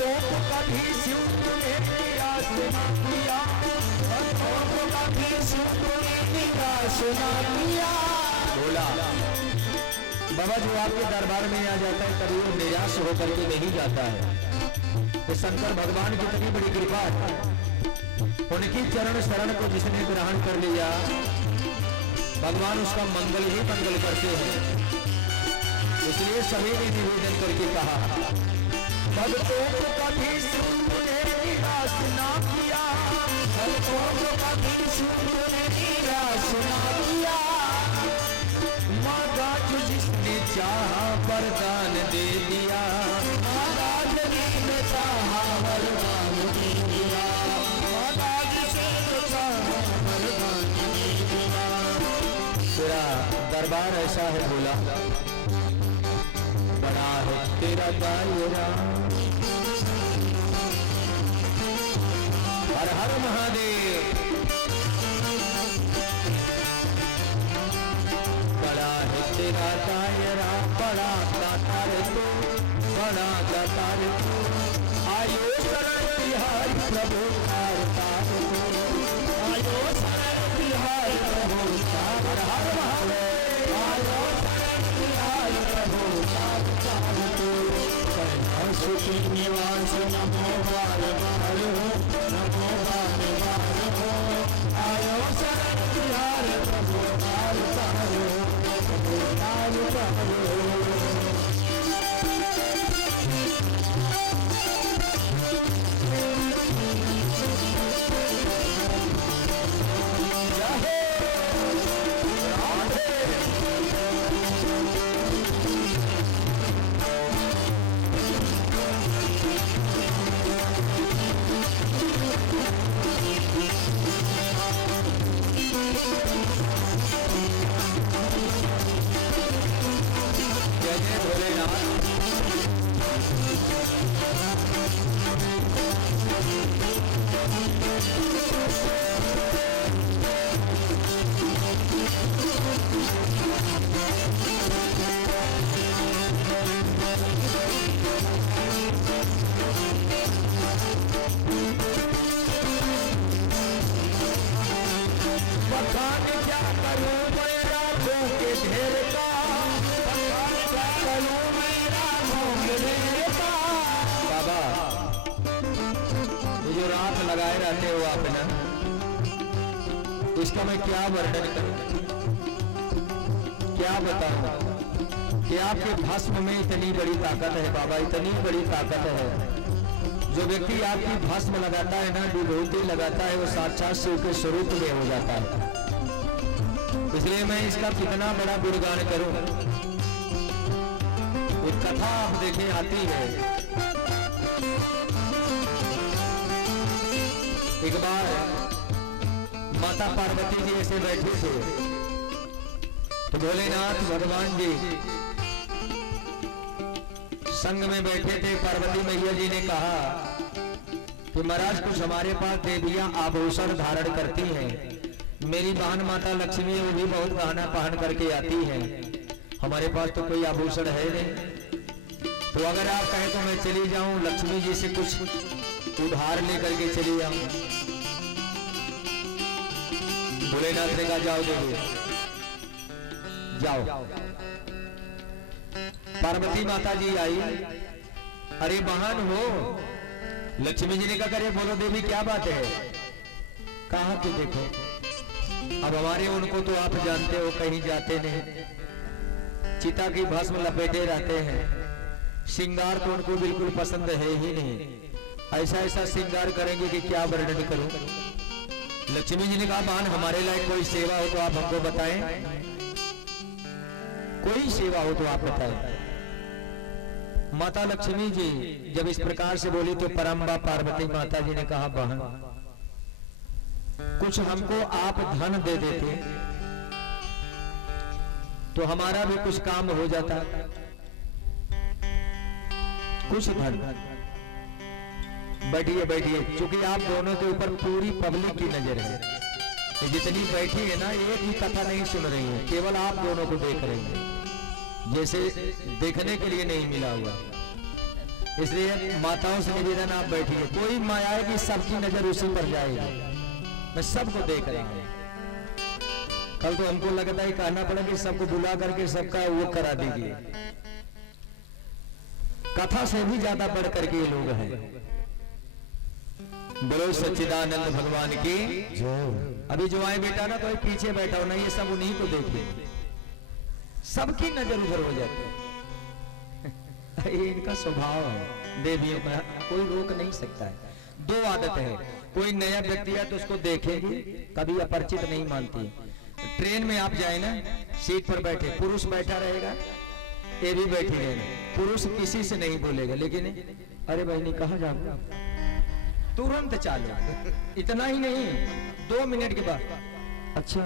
भक्तों को कभी शिव ने निराश ना किया, भक्तों को कभी शिव ने निराश ना किया। बोला बाबा जो आपके दरबार में आ जाता है कभी वो निराश होकर के नहीं जाता है। तो शंकर भगवान की इतनी बड़ी कृपा है, उनकी चरण शरण को जिसने ग्रहण कर लिया भगवान उसका मंगल ही मंगल करते हैं। इसलिए सभी ने निवेदन करके कहा भक्तों को कभी शिव ने निराश ना किया, भक्तों को कभी शिव ने निराश ना किया। मांगा जो जिसने चाहा वरदान दे दिया, मांगा जिसने चाहा वरदान दे दिया, मांगा जिसने चाहा वरदान दे दिया। तेरा दरबार ऐसा है बोला बड़ा है तेरा दायरा। हर हर महादेव। बड़ा है तेरा दायरा, बड़ा दाता रे तू, बड़ा दाता रे तू। आयो शरण बिहारी प्रभु तार आयो शरण बिहारी प्रभु तार हर महादेव। आयो शरण बिहारी प्रभु तार सुखी निवास नमो बार बार हो, नमो बार बार हो। आयो शरण बिहारी प्रभु तार तार हो, तार तार हो। लगाए रहते हो आप ना, इसका मैं क्या वर्णन करूं, क्या बताऊं कि आपके भस्म में इतनी बड़ी ताकत है बाबा, इतनी बड़ी ताकत है। जो व्यक्ति आपकी भस्म लगाता है ना, विभूति लगाता है, वो साक्षात शिव के स्वरूप में हो जाता है। इसलिए मैं इसका कितना बड़ा गुणगान करूं। एक कथा आप देखें आती है, एक बार माता पार्वती जी ऐसे बैठे थे तो भोलेनाथ भगवान जी संग में बैठे थे। पार्वती मैया जी ने कहा कि महाराज कुछ हमारे पास देवियां आभूषण धारण करती हैं, मेरी बहन माता लक्ष्मी वो भी बहुत गहना पहन करके आती है, हमारे पास तो कोई आभूषण है नहीं। तो अगर आप कहें तो मैं चली जाऊं लक्ष्मी जी से कुछ उधार लेकर के चली जाऊं। भोलेनाथ ने कहा जाओ देवी जाओ। पार्वती माता जी आई, अरे बहन हो। लक्ष्मी जी ने कहा करे बोलो देवी क्या बात है। कहा कि देखो अब हमारे उनको तो आप जानते हो कहीं जाते नहीं, चिता की भस्म लपेटे रहते हैं, श्रृंगार तो उनको बिल्कुल पसंद है ही नहीं, ऐसा ऐसा श्रृंगार करेंगे कि क्या वर्णन करूं। लक्ष्मी जी ने कहा बहन हमारे लायक कोई सेवा हो तो आप हमको बताएं, कोई सेवा हो तो आप बताएं। माता लक्ष्मी जी जब इस प्रकार से बोली तो परम्बा पार्वती माता जी ने कहा बहन कुछ हमको आप धन दे देते तो हमारा भी कुछ काम हो जाता, कुछ धन। बैठिए बैठिए, क्योंकि आप दोनों के ऊपर पूरी पब्लिक की नजर है, जितनी बैठी है ना एक ही कथा नहीं सुन रही है, केवल आप दोनों को देख रही है, जैसे देखने के लिए नहीं मिला हुआ। इसलिए माताओं से निवेदन, आप बैठिए। कोई माया की सबकी नजर उसी पर जाएगी। मैं सबको देख रहा हूं। कल तो हमको लगता है कहना पड़ा कि सबको बुला करके सबका वो करा दीजिए। कथा से भी ज्यादा बढ़ करके ये लोग हैं। बोलो सच्चिदानंद भगवान की जय। अभी जो आए बेटा ना, कोई पीछे बैठा हो ना, ये सब उन्हीं को देखे, सबकी नजर उधर हो जाती है। ये इनका स्वभाव है देवियों का, कोई रोक नहीं सकता है। दो आदत है, कोई नया व्यक्ति है तो उसको देखेगी, कभी अपरिचित नहीं मानती। ट्रेन में आप जाए ना, सीट पर बैठे पुरुष बैठा रहेगा, ये भी बैठी रहेगा, पुरुष किसी से नहीं बोलेगा, लेकिन अरे बहनी कहाँ जाओ, तुरंत चालू। इतना ही नहीं, 2 मिनट के बाद अच्छा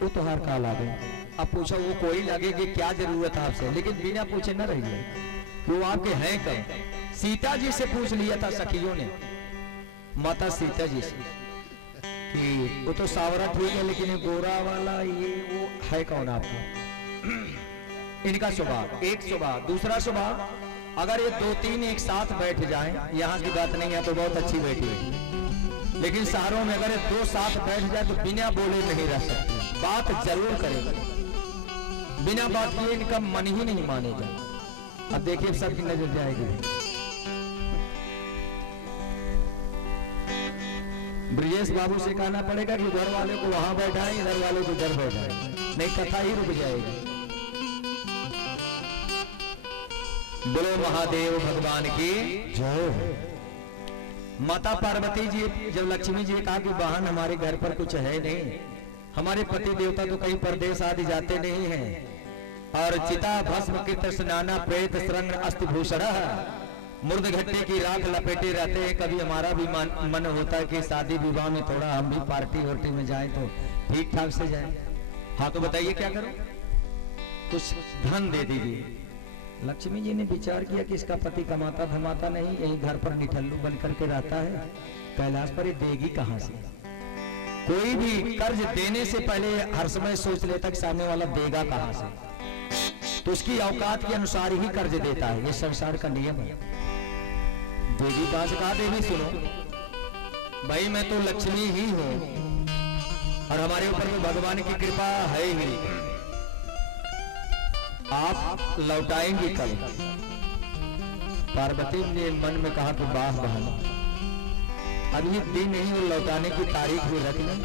वो तोहार काल आ गए। अब पूछा वो कोई लगे कि क्या जरूरत है आपसे, लेकिन बिना पूछे न रहिए वो आपके हैं कब। सीता जी से पूछ लिया था सखियों ने, माता सीता जी से, कि वो तो सावरा ठीक है लेकिन गोरा वाला ये वो है कौन आपको। इनका स्वभाव एक स्वभाव। दूसरा स्वभाव, अगर ये 2-3 एक साथ बैठ जाएं, यहाँ की बात नहीं है तो बहुत अच्छी बैठी है, लेकिन शहरों में अगर ये 2 साथ बैठ जाए तो बिना बोले नहीं रह सकते, बात जरूर करेंगे। बिना बात किए इनका मन ही नहीं मानेगा। अब देखिए सबकी नजर जाएगी। ब्रिजेश बाबू से कहना पड़ेगा कि घर वाले को वहां बैठाए, इधर वाले को इधर बैठाए, नहीं कथा ही रुक जाएगी। बोलो महादेव भगवान की जय। माता पार्वती जी जब लक्ष्मी जी ने कहा कि बहन हमारे घर पर कुछ है नहीं, हमारे पति देवता तो कहीं परदेश आदि जाते नहीं हैं, और चिता भस्म कृत स्नाना प्रेत श्रृंग अस्थिभूषण मुर्द घट्टे की राख लपेटे रहते हैं। कभी हमारा भी मन होता है कि शादी विवाह में थोड़ा हम भी पार्टी वार्टी में जाएं तो ठीक ठाक से जाएं। हाँ तो बताइए क्या करूं, कुछ धन दे दीजिए। लक्ष्मी जी ने विचार किया कि इसका पति कमाता धमाता नहीं, यही घर पर निठल्लू बन करके रहता है, कैलाश पर ये देगी कहां से। कोई भी कर्ज देने से पहले हर समय सोच लेता कि सामने वाला देगा कहां से, तो उसकी औकात के अनुसार ही कर्ज देता है, ये संसार का नियम है। देवी पास कहा, देवी सुनो भाई, मैं तो लक्ष्मी ही हूं और हमारे ऊपर तो भगवान की कृपा है ही, आप लौटाएंगी कल। पार्वती ने मन में कहा कि वाह बहन, अभी दिन नहीं वो लौटाने की तारीख भी रख लें,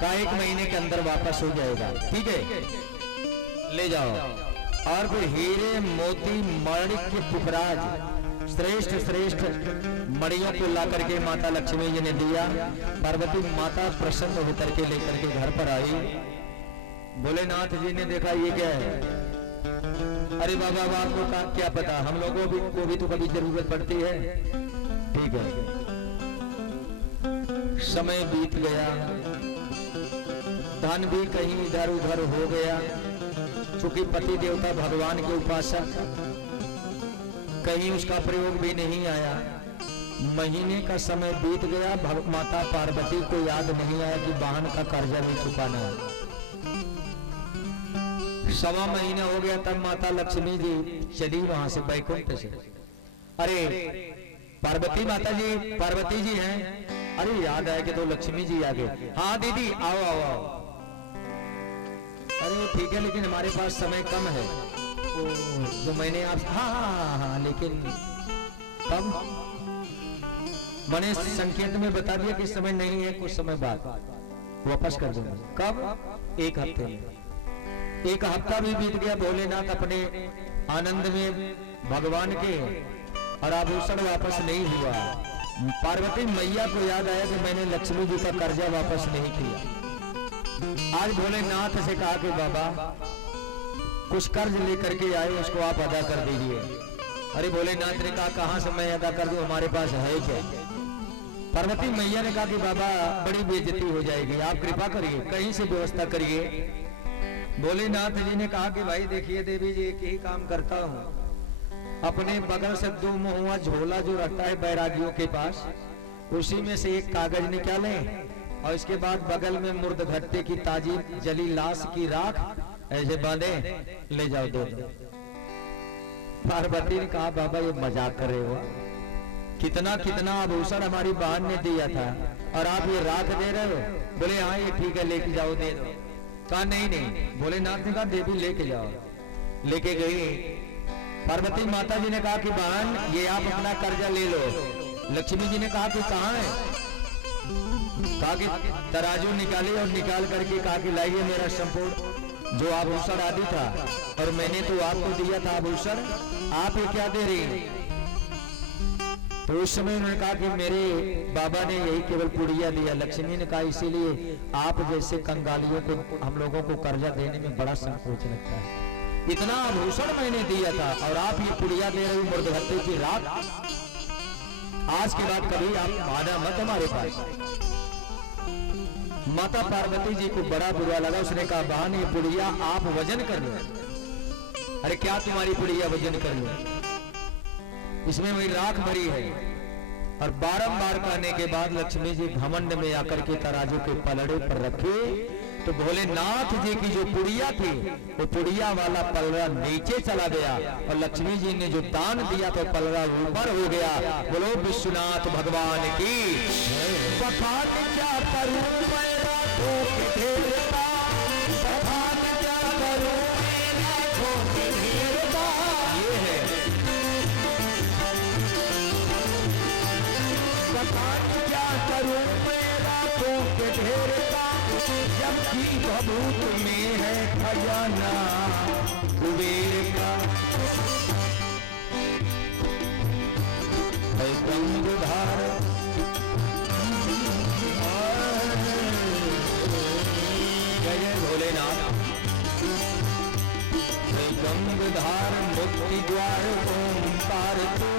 का 1 महीने के अंदर वापस हो जाएगा, ठीक है ले जाओ। और फिर हीरे मोती माणिक के पुखराज श्रेष्ठ श्रेष्ठ मणियों को ला करके माता लक्ष्मी जी ने दिया। पार्वती माता प्रसन्न होकर के लेकर के घर पर आई। भोलेनाथ जी ने देखा ये क्या है, अरे बाबा आपको क्या पता, हम लोगों को भी तो कभी जरूरत पड़ती है, ठीक है। समय बीत गया, धन भी कहीं इधर उधर हो गया, चूंकि पति देवता भगवान के उपासक, कहीं उसका प्रयोग भी नहीं आया। महीने का समय बीत गया, माता पार्वती को याद नहीं आया कि वाहन का कर्जा भी चुकाना है। 1.25 महीना हो गया, तब माता लक्ष्मी जी चली वहां से बैकुंठ से। अरे पार्वती माता जी, पार्वती जी हैं, अरे याद आया कि तो लक्ष्मी जी आ गए। हाँ दीदी आओ आओ आओ। अरे ठीक है लेकिन हमारे पास समय कम है, जो मैंने आप हाँ, लेकिन कब मैंने संकेत में बता दिया कि समय नहीं है, कुछ समय बाद वापस कर दूंगा। कब? 1 हफ्ते में। 1 हफ्ता भी बीत गया, भोलेनाथ अपने आनंद में भगवान के, और आभूषण वापस नहीं हुआ। पार्वती मैया को याद आया कि मैंने लक्ष्मी जी का कर्जा वापस नहीं किया। आज भोलेनाथ से कहा कि बाबा कुछ कर्ज लेकर के आए, उसको आप अदा कर दीजिए। अरे भोलेनाथ ने कहा कहां से मैं अदा कर दूं, हमारे पास है क्या। पार्वती मैया ने कहा कि बाबा बड़ी बेइज्जती हो जाएगी, आप कृपा करिए, कहीं से व्यवस्था करिए। भोलेनाथ जी ने कहा कि भाई देखिए देवी जी, एक ही काम करता हूँ, अपने बगल से 2 मुहुआ झोला जो रखता है बैरागियों के पास, उसी में से एक कागज निकालें और इसके बाद बगल में मुर्द घट्टे की ताजी जली लाश की राख ऐसे बांधे, ले जाओ दे दो। पार्वती ने कहा बाबा ये मजाक कर रहे हो, कितना कितना आभूषण हमारी बहन ने दिया था और आप ये राख दे रहे हो। बोले हाँ ये ठीक है लेके जाओ दे दो। कहा नहीं नहीं, भोलेनाथ ने कहा देवी लेके जाओ। लेके गई। पार्वती माता जी ने कहा कि बहन ये आप अपना कर्जा ले लो। लक्ष्मी जी ने कहा कि कहाँ है? कहा कि तराजू निकाली और निकाल करके कहा कि लाइए मेरा संपूर्ण जो आभूषण आदि था और मैंने तो आपको दिया था आभूषण, आप ये क्या दे रही हैं? तो उस समय उन्होंने कहा कि मेरे बाबा ने यही केवल पुड़िया दिया। लक्ष्मी ने कहा इसीलिए आप जैसे कंगालियों को हम लोगों को कर्जा देने में बड़ा संकोच लगता है। इतना आभूषण मैंने दिया था और आप ये पुड़िया दे रही मुर्दहत्ते की रात। आज के बाद कभी आप आना मत हमारे पास। माता पार्वती जी को बड़ा बुरा लगा। उसने कहा बहन ये पुड़िया आप वजन कर लो। अरे क्या तुम्हारी पुड़िया वजन कर लो, इसमें वही राख भरी है। और बारंबार कहने के बाद लक्ष्मी जी घमंड में आकर के तराजू के पलड़े पर रखे तो भोलेनाथ जी की जो पुड़िया थी वो पुड़िया वाला पलड़ा नीचे चला गया और लक्ष्मी जी ने जो दान दिया तो पलड़ा ऊपर हो गया। बोलो विश्वनाथ भगवान की। बखान क्या करूं मैं राखों के ढेर का, बखान क्या करूं मैं राखों के ढेर का। ये है बखान क्या करूं मैं राखों के ढेर का, जबकि भभूत में है खजाना कुबेर का। है गंगाधार जय भोलेनाथ। है गंगाधार मुक्ति द्वार ओंकार तू,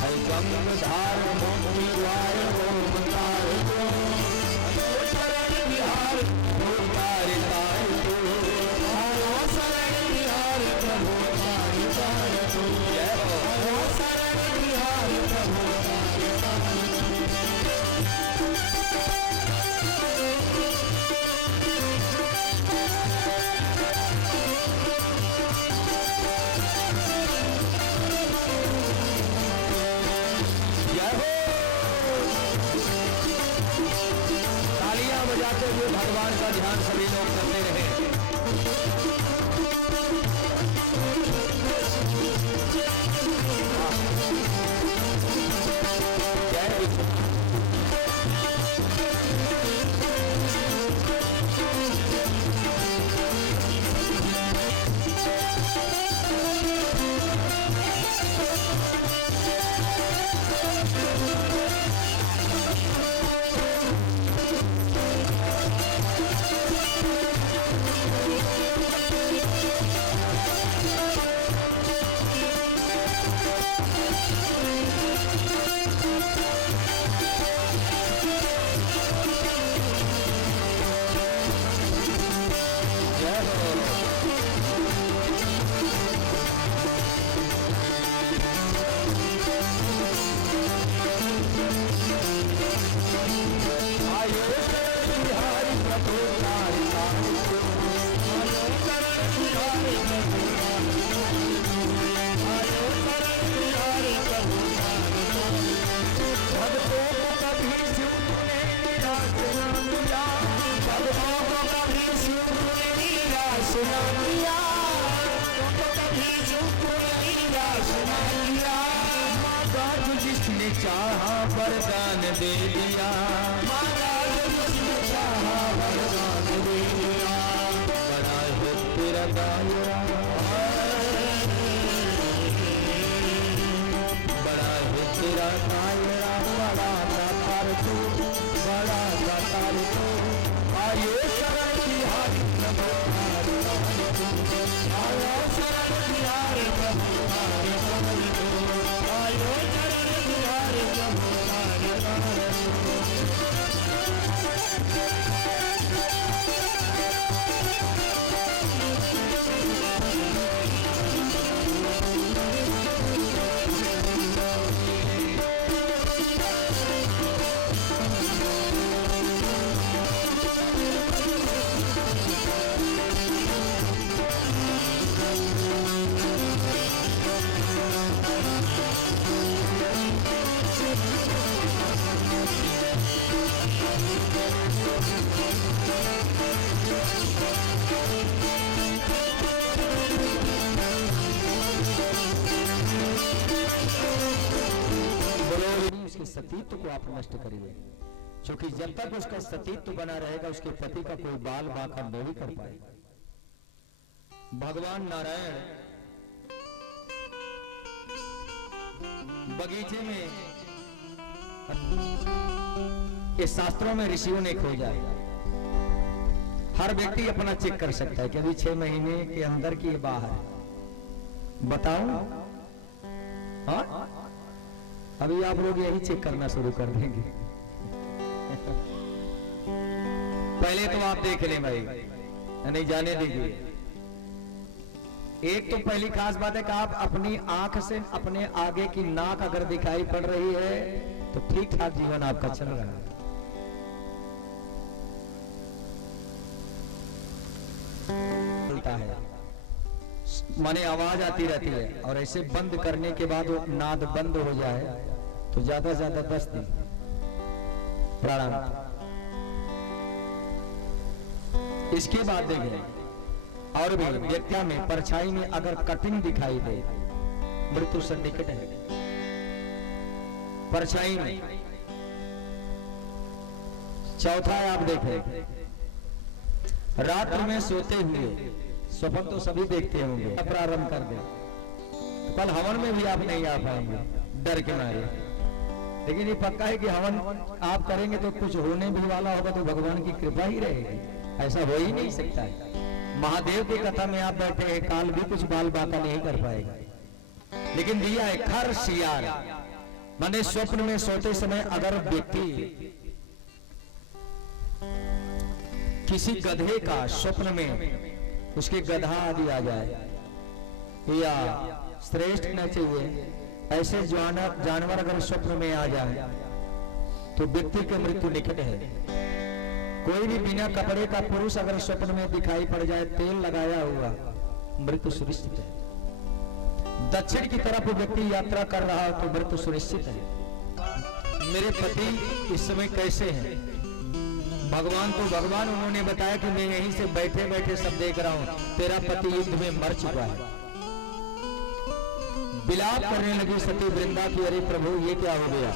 है गंगाधार मुक्ति द्वार ओंकार तू, शरण बिहार भोतार तार तू, शरण बिहार प्रभु तार तार तू, शरण बिहार प्रभु तार तार बजाते हुए भगवान का ध्यान सभी लोग करते रहे। जय विष्णु। जिसने चाहा वरदान दे दिया, जिसने चाहा वरदान दे दिया, बड़ा है तेरा दायरा, बड़ा है तेरा दायरा, बड़ा दातार तू, बड़ा दातार तू, आयो शरण बिहार प्रभु आयो शरण बिहार प्रभु आयो शरण बिहार प्रभु उसके सतीत्व को आप नष्ट करिए, क्योंकि जब तक उसका सतीत्व बना रहेगा उसके पति का कोई बाल बाका नहीं कर पाएगा। भगवान नारायण बगीचे में, ये शास्त्रों में ऋषियों ने खोजा, हर व्यक्ति अपना चेक कर सकता है कि अभी 6 महीने के अंदर की बाहर बताओ। हाँ, अभी आप लोग यही चेक करना शुरू कर देंगे। पहले तो आप देख लें भाई, नहीं जाने दीजिए। एक तो पहली खास बात है कि आप अपनी आंख से अपने आगे की नाक अगर दिखाई पड़ रही है तो ठीक ठाक जीवन आपका चल रहा है। चलता है, माने आवाज आती रहती है, और ऐसे बंद करने के बाद वो नाद बंद हो जाए तो ज्यादा से ज्यादा 10 दिन प्राणांत। इसके बाद देखें, और भी व्यक्ति में परछाई में अगर कटिंग दिखाई दे, मृत्यु सन्निकट है। परछाई में चौथा है, आप देखें रात्र में सोते हुए, स्वप्न तो सभी देखते होंगे, प्रारंभ कर दे तो कल हवन में भी आप नहीं आ पाएंगे डर के मारे। लेकिन ये पक्का है कि हवन आप करेंगे तो कुछ होने भी वाला होगा तो भगवान की कृपा ही रहेगी, ऐसा हो ही नहीं सकता है। महादेव की कथा में आप बैठे हैं, काल भी कुछ बाल बाका नहीं कर पाएगा। लेकिन दिया है खर सियार, माने स्वप्न में सोते समय अगर व्यक्ति किसी गधे का स्वप्न में उसके गधा आदि आ जाए, या श्रेष्ठ न चाहिए, ऐसे जानवर अगर स्वप्न में आ जाए तो व्यक्ति की मृत्यु निकट है। कोई भी बिना कपड़े का पुरुष अगर स्वप्न में दिखाई पड़ जाए, तेल लगाया हुआ, मृत्यु सुनिश्चित है। दक्षिण की तरफ व्यक्ति यात्रा कर रहा हो तो मृत्यु सुनिश्चित है। मेरे पति इस समय कैसे हैं? भगवान उन्होंने बताया कि मैं यहीं से बैठे बैठे सब देख रहा हूं, तेरा पति युद्ध में मर चुका है। विलाप करने लगी सती वृंदा की, अरे प्रभु ये क्या हो गया?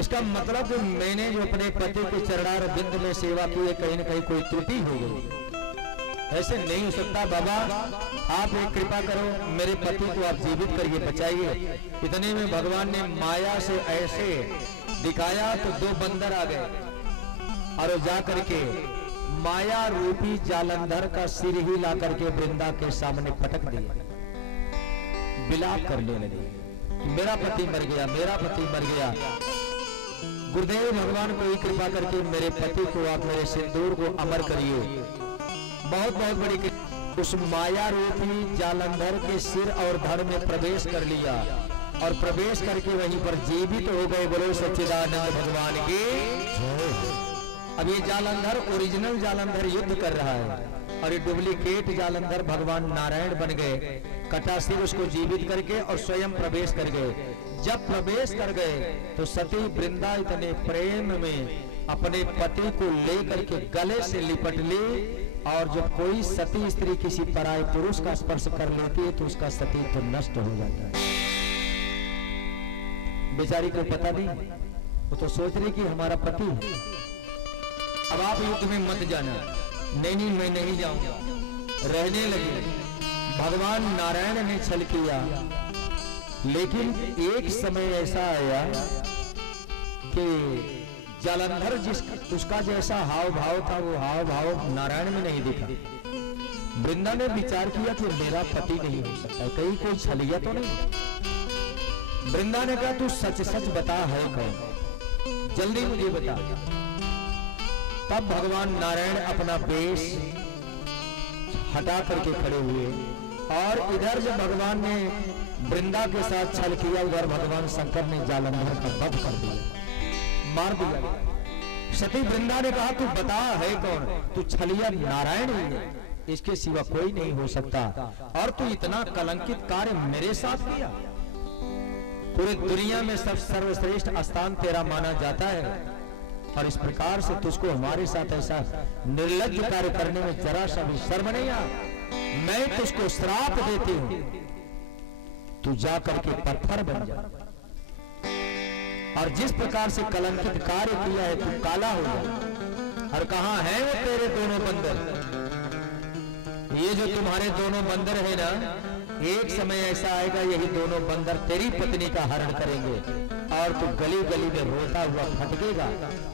इसका मतलब कि मैंने जो अपने पति के चरणार बिंद में सेवा की है, कहीं न कहीं कोई त्रुटि हो गई। ऐसे नहीं हो सकता बाबा, आप एक कृपा करो, मेरे पति को आप जीवित करिए, बचाइए। इतने में भगवान ने माया से ऐसे दिखाया तो 2 बंदर आ गए और जा करके माया रूपी जालंधर का सिर ही ला करके वृंदा के सामने पटक दिया। विलाप करने लगे, मेरा पति मर गया, मेरा पति मर गया। गुरुदेव भगवान को ही कृपा करके मेरे पति को आप मेरे सिंदूर को अमर करिए। बहुत बहुत बड़ी, उस माया रूपी जालंधर के सिर और धड़ में प्रवेश कर लिया और प्रवेश करके वहीं पर जीवित हो गए। बोलो सच्चिदानंद भगवान की। अब ये जालंधर ओरिजिनल जालंधर युद्ध कर रहा है और ये डुप्लीकेट जालंधर भगवान नारायण बन गए। कटा सिर उसको जीवित करके और स्वयं प्रवेश कर गए। जब प्रवेश कर गए तो सती वृंदा इतने प्रेम में अपने पति को लेकर के गले से लिपट ली, और जब कोई सती स्त्री किसी पराये पुरुष का स्पर्श कर लेती है तो उसका सती तो नष्ट हो जाता है। बेचारी को पता नहीं, वो तो सोच रही कि हमारा पति है। अब आप युद्ध में मत जाना। नहीं मैं नहीं जाऊंगा। रहने लगे। भगवान नारायण ने छल किया, लेकिन एक समय ऐसा आया कि जालंधर उसका जैसा हाव भाव था वो हाव भाव नारायण में नहीं दिखा। वृंदा ने विचार किया कि मेरा पति नहीं हो सकता, कहीं कोई छलिया तो नहीं। वृंदा ने कहा तू सच सच बता है कौन, जल्दी मुझे बता। तब भगवान नारायण अपना वेश हटा करके खड़े हुए और इधर जब भगवान ने वृंदा के साथ छल किया, उधर भगवान शंकर ने जालंधर का वध कर दिया, मार दिया। सती वृंदा ने कहा तू बता है कौन? तू छलिया नारायण ही है, इसके सिवा कोई नहीं हो सकता। और तू इतना कलंकित कार्य मेरे साथ किया। पूरे दुनिया में सब सर्वश्रेष्ठ स्थान तेरा माना जाता है और इस प्रकार से तुझको हमारे साथ ऐसा निर्लज्ज कार्य करने में जरा सा भी शर्म नहीं आ? मैं तुझको श्राप देती हूं, तू जा करके पत्थर बन जा, और जिस प्रकार से कलंकित कार्य किया है तू काला हो जा। और कहां है वो तेरे दोनों बंदर? ये जो तुम्हारे दोनों बंदर है ना, एक समय ऐसा आएगा यही दोनों बंदर तेरी पत्नी का हरण करेंगे और तू गली गली में रोता हुआ भटकेगा,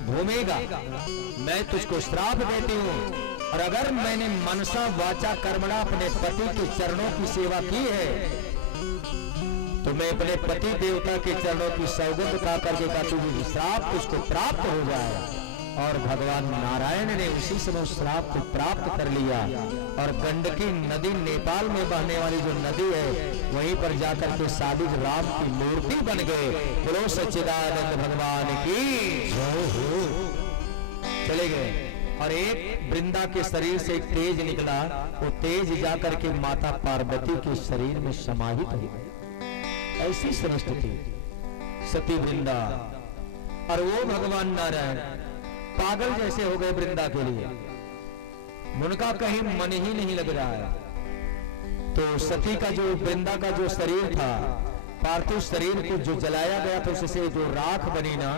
घूमेगा। मैं तुझको श्राप देती हूँ, और अगर मैंने मनसा वाचा कर्मणा अपने पति के चरणों की सेवा की है तो मैं अपने पति देवता के चरणों की सौगंध खा करके का तुझे श्राप तुझको प्राप्त हो जाए। और भगवान नारायण ने उसी समय श्राप को प्राप्त कर लिया, और गंडकी नदी नेपाल में बहने वाली जो नदी है वहीं पर जाकर के सालिग राम की मूर्ति बन गए। बोलो सच्चिदानंद भगवान की जय हो। चले गए, और एक वृंदा के शरीर से एक तेज निकला, वो तेज जाकर के माता पार्वती के शरीर में समाहित हो गए। ऐसी सृष्टि थी सती वृंदा, और वो भगवान नारायण पागल जैसे हो गए वृंदा के लिए, उनका कहीं मन ही नहीं लग रहा है। तो सती का जो वृंदा का जो शरीर था, पार्थिव शरीर को जो जलाया गया था, उससे जो राख बनी ना,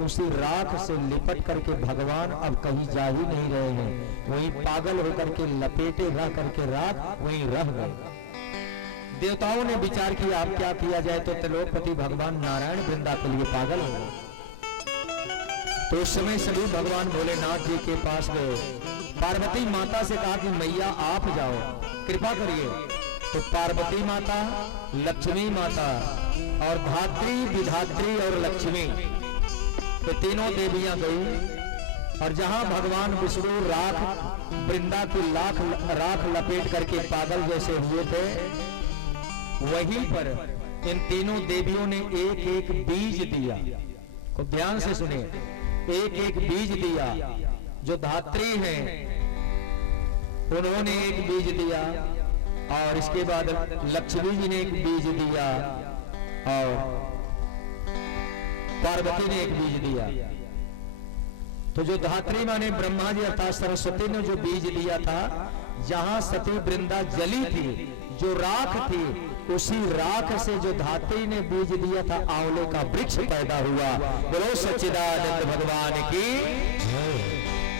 उसी राख से लिपट करके भगवान अब कहीं जा ही नहीं रहे हैं, वहीं पागल होकर के लपेटे रह करके राख वहीं रह गए। देवताओं ने विचार किया अब क्या किया जाए, तो त्रिलोकपति भगवान नारायण वृंदा के लिए पागल हो गए। तो उस समय सभी भगवान भोलेनाथ जी के पास गए, पार्वती माता से कहा कि मैया आप जाओ, कृपा करिए। तो पार्वती माता, लक्ष्मी माता और धात्री, विधात्री और लक्ष्मी, तो तीनों देवियां गई, और जहां भगवान विष्णु राख वृंदा की राख लपेट करके पागल जैसे हुए थे, वहीं पर इन तीनों देवियों ने एक एक बीज दिया। खूब ध्यान से सुनिए, एक एक बीज दिया। जो धात्री हैं उन्होंने एक बीज दिया, और इसके बाद लक्ष्मी जी ने एक बीज दिया, और पार्वती ने एक बीज दिया। तो जो धात्री माने ब्रह्मा जी अर्थात सरस्वती ने जो बीज दिया था, जहां सती वृंदा जली थी, जो राख थी, उसी राख से जो धात्री ने बीज दिया था, आंवले का वृक्ष पैदा हुआ। बोलो सच्चिदानंद भगवान की।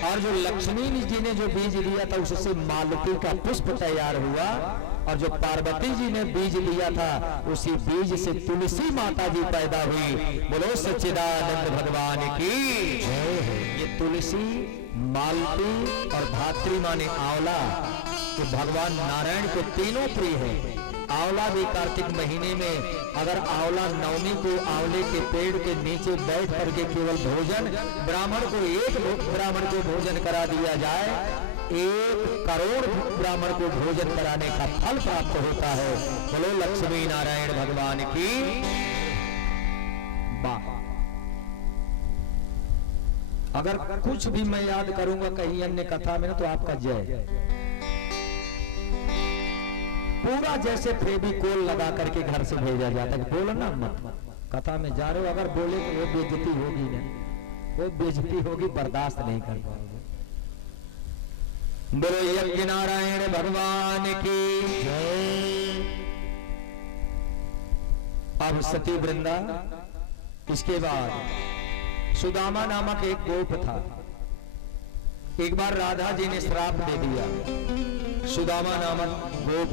और जो लक्ष्मी जी ने जो बीज दिया था, उससे मालती का पुष्प तैयार हुआ, और जो पार्वती जी ने बीज लिया था, उसी बीज से तुलसी माता जी पैदा हुई। बोलो सच्चिदानंद भगवान की। ये तुलसी, मालती और धात्री माने आंवला, ये भगवान नारायण को तीनों प्रिय है। आंवला भी कार्तिक महीने में, अगर आंवला नवमी को आंवले के पेड़ के नीचे बैठ करके केवल भोजन, ब्राह्मण को एक ब्राह्मण को भोजन करा दिया जाए, 1 करोड़ ब्राह्मण को भोजन कराने का फल प्राप्त होता है। बोलो लक्ष्मी नारायण भगवान की। वाह। अगर कुछ भी मैं याद करूंगा कहीं अन्य कथा में ना, तो आपका जय। पूरा जैसे फेविकोल लगा करके घर से भेजा जाता है, बोलो ना मत, कथा में जा रहे हो, अगर बोले तो वो बेइज्जती होगी ना, वो बेइज्जती होगी, बर्दाश्त नहीं कर पाओगे। बोलो यज्ञ नारायण भगवान की जय। अब सती वृंदा, इसके बाद सुदामा नामक एक गोप था। एक बार राधा जी ने श्राप दे दिया, सुदामा नामक गोप,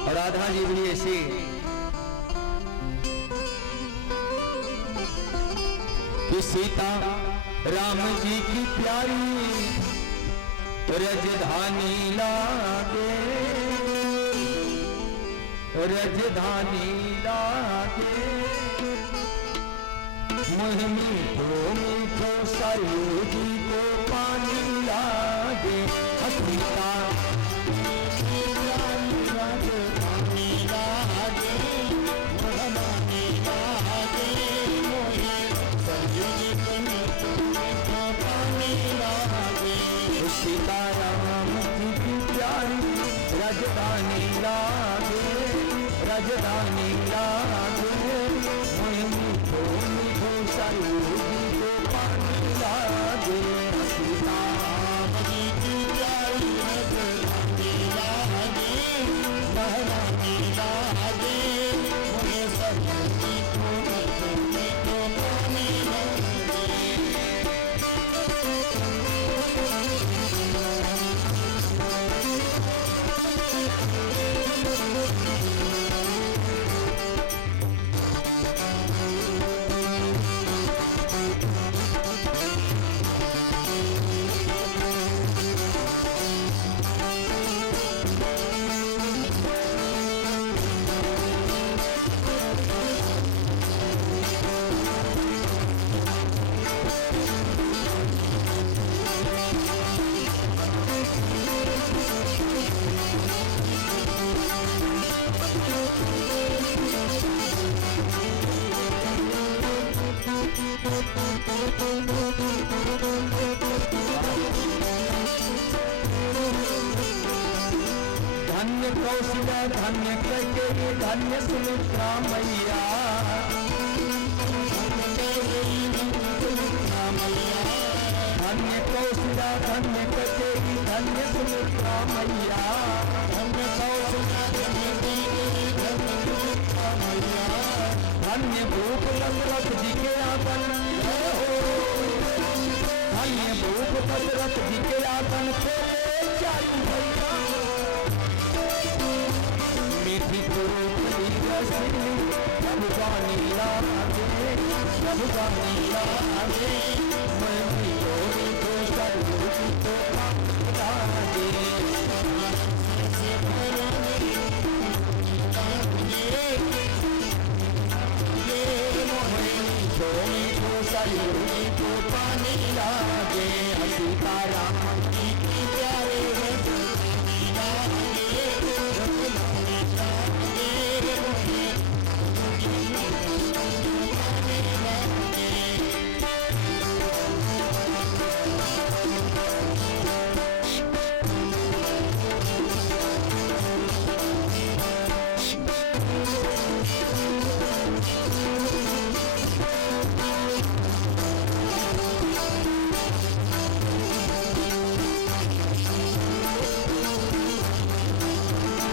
और राधा जी भी ऐसी कि सीता राम जी की प्यारी रजधानी लागे, रजधानी लागे, मोहिनी को मीठो सरयू जी को पानी लागे। सीता सीताराम जी की प्यारी रजधानी लागे, राजधानी लागे मीठो मीठो सरोगी को पानी लागे सीता जी की प्यारी राजधानी लागे महारानी लागे मुझे सरोगी को मीठो पानी लागे। धन्य कौशिला धन्य कैकेयी धन्य सुमित्रा मैया धन्य कौशिला धन्य कैकेयी धन्य सुमित्रा मैया धन्य कौशिला धन्य कैकेयी धन्य सुमित्रा मैया धन्य भूप दशरथ जी के आंगन धन्य भूप दशरथ जी के आंगन खोले चालू भैया मीठी पुरोपली रसली भगवानी लागे भगवानी लागे मैं मीठो मीठो सरोगी को लागे मीठो मीठो सरोगी को पानी लागे सीताराम जी की प्यारी राजधानी लागे महारानी लागे मुझे सरोगी को पानी लागे।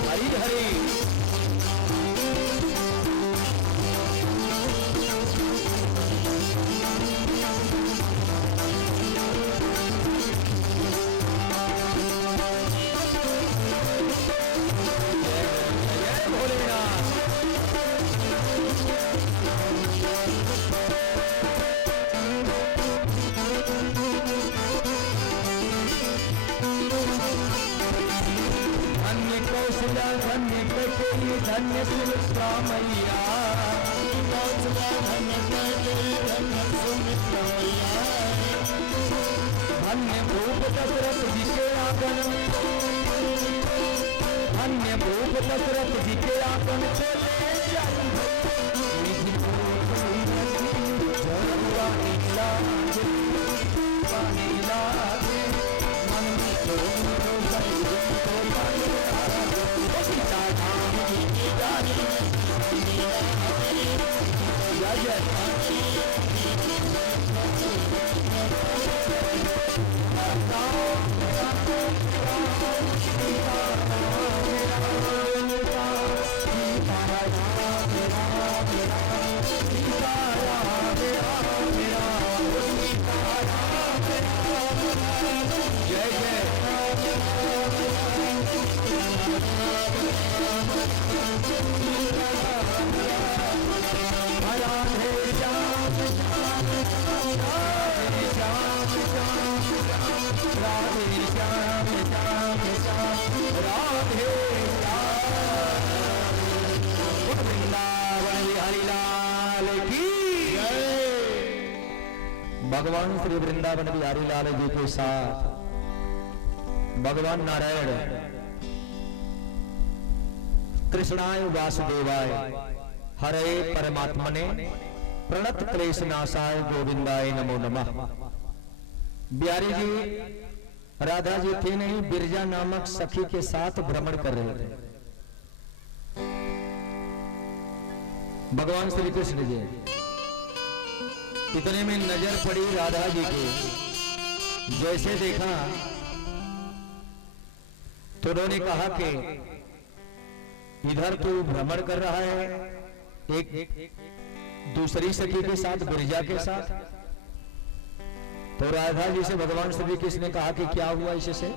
हरी हरी जय भोलेनाथ धन्य कौशल्या धन्य कैकेयी धन्य सुमित्रा मैया कौशिला धन्य कैकेयी धन्य सुमित्रा मैया धन्य भूप दशरथ जी के आंगन धन्य भूप दशरथ जी के आंगन खोले चालू मीठी पुरोपली भगवानी लागे पानी लागे मन मीठो मीठो सरोगी को पानी लागे सीताराम जी की प्यारी जय जय जय जय राधे श्याम राधे श्याम राधे श्याम राधे वृंदावन बिहारी लाल की भगवान श्री वृंदावन बिहारी लाल जी के साथ भगवान नारायण कृष्णाय वासुदेवाय हरे परमात्मने प्रणत क्लेश नाशाय गोविंदाय नमो नमः। बिहारी जी राधा जी थे नहीं, बिरजा नामक सखी के साथ भ्रमण कर रहे थे। भगवान श्री कृष्ण जी इतने में नजर पड़ी राधा जी की। जैसे देखा तो उन्होंने कहा कि इधर तू भ्रमण कर रहा है एक दूसरी सखी के साथ, गिरिजा के साथ। तो राधा जी से भगवान श्री कृष्ण ने कहा कि क्या हुआ इससे,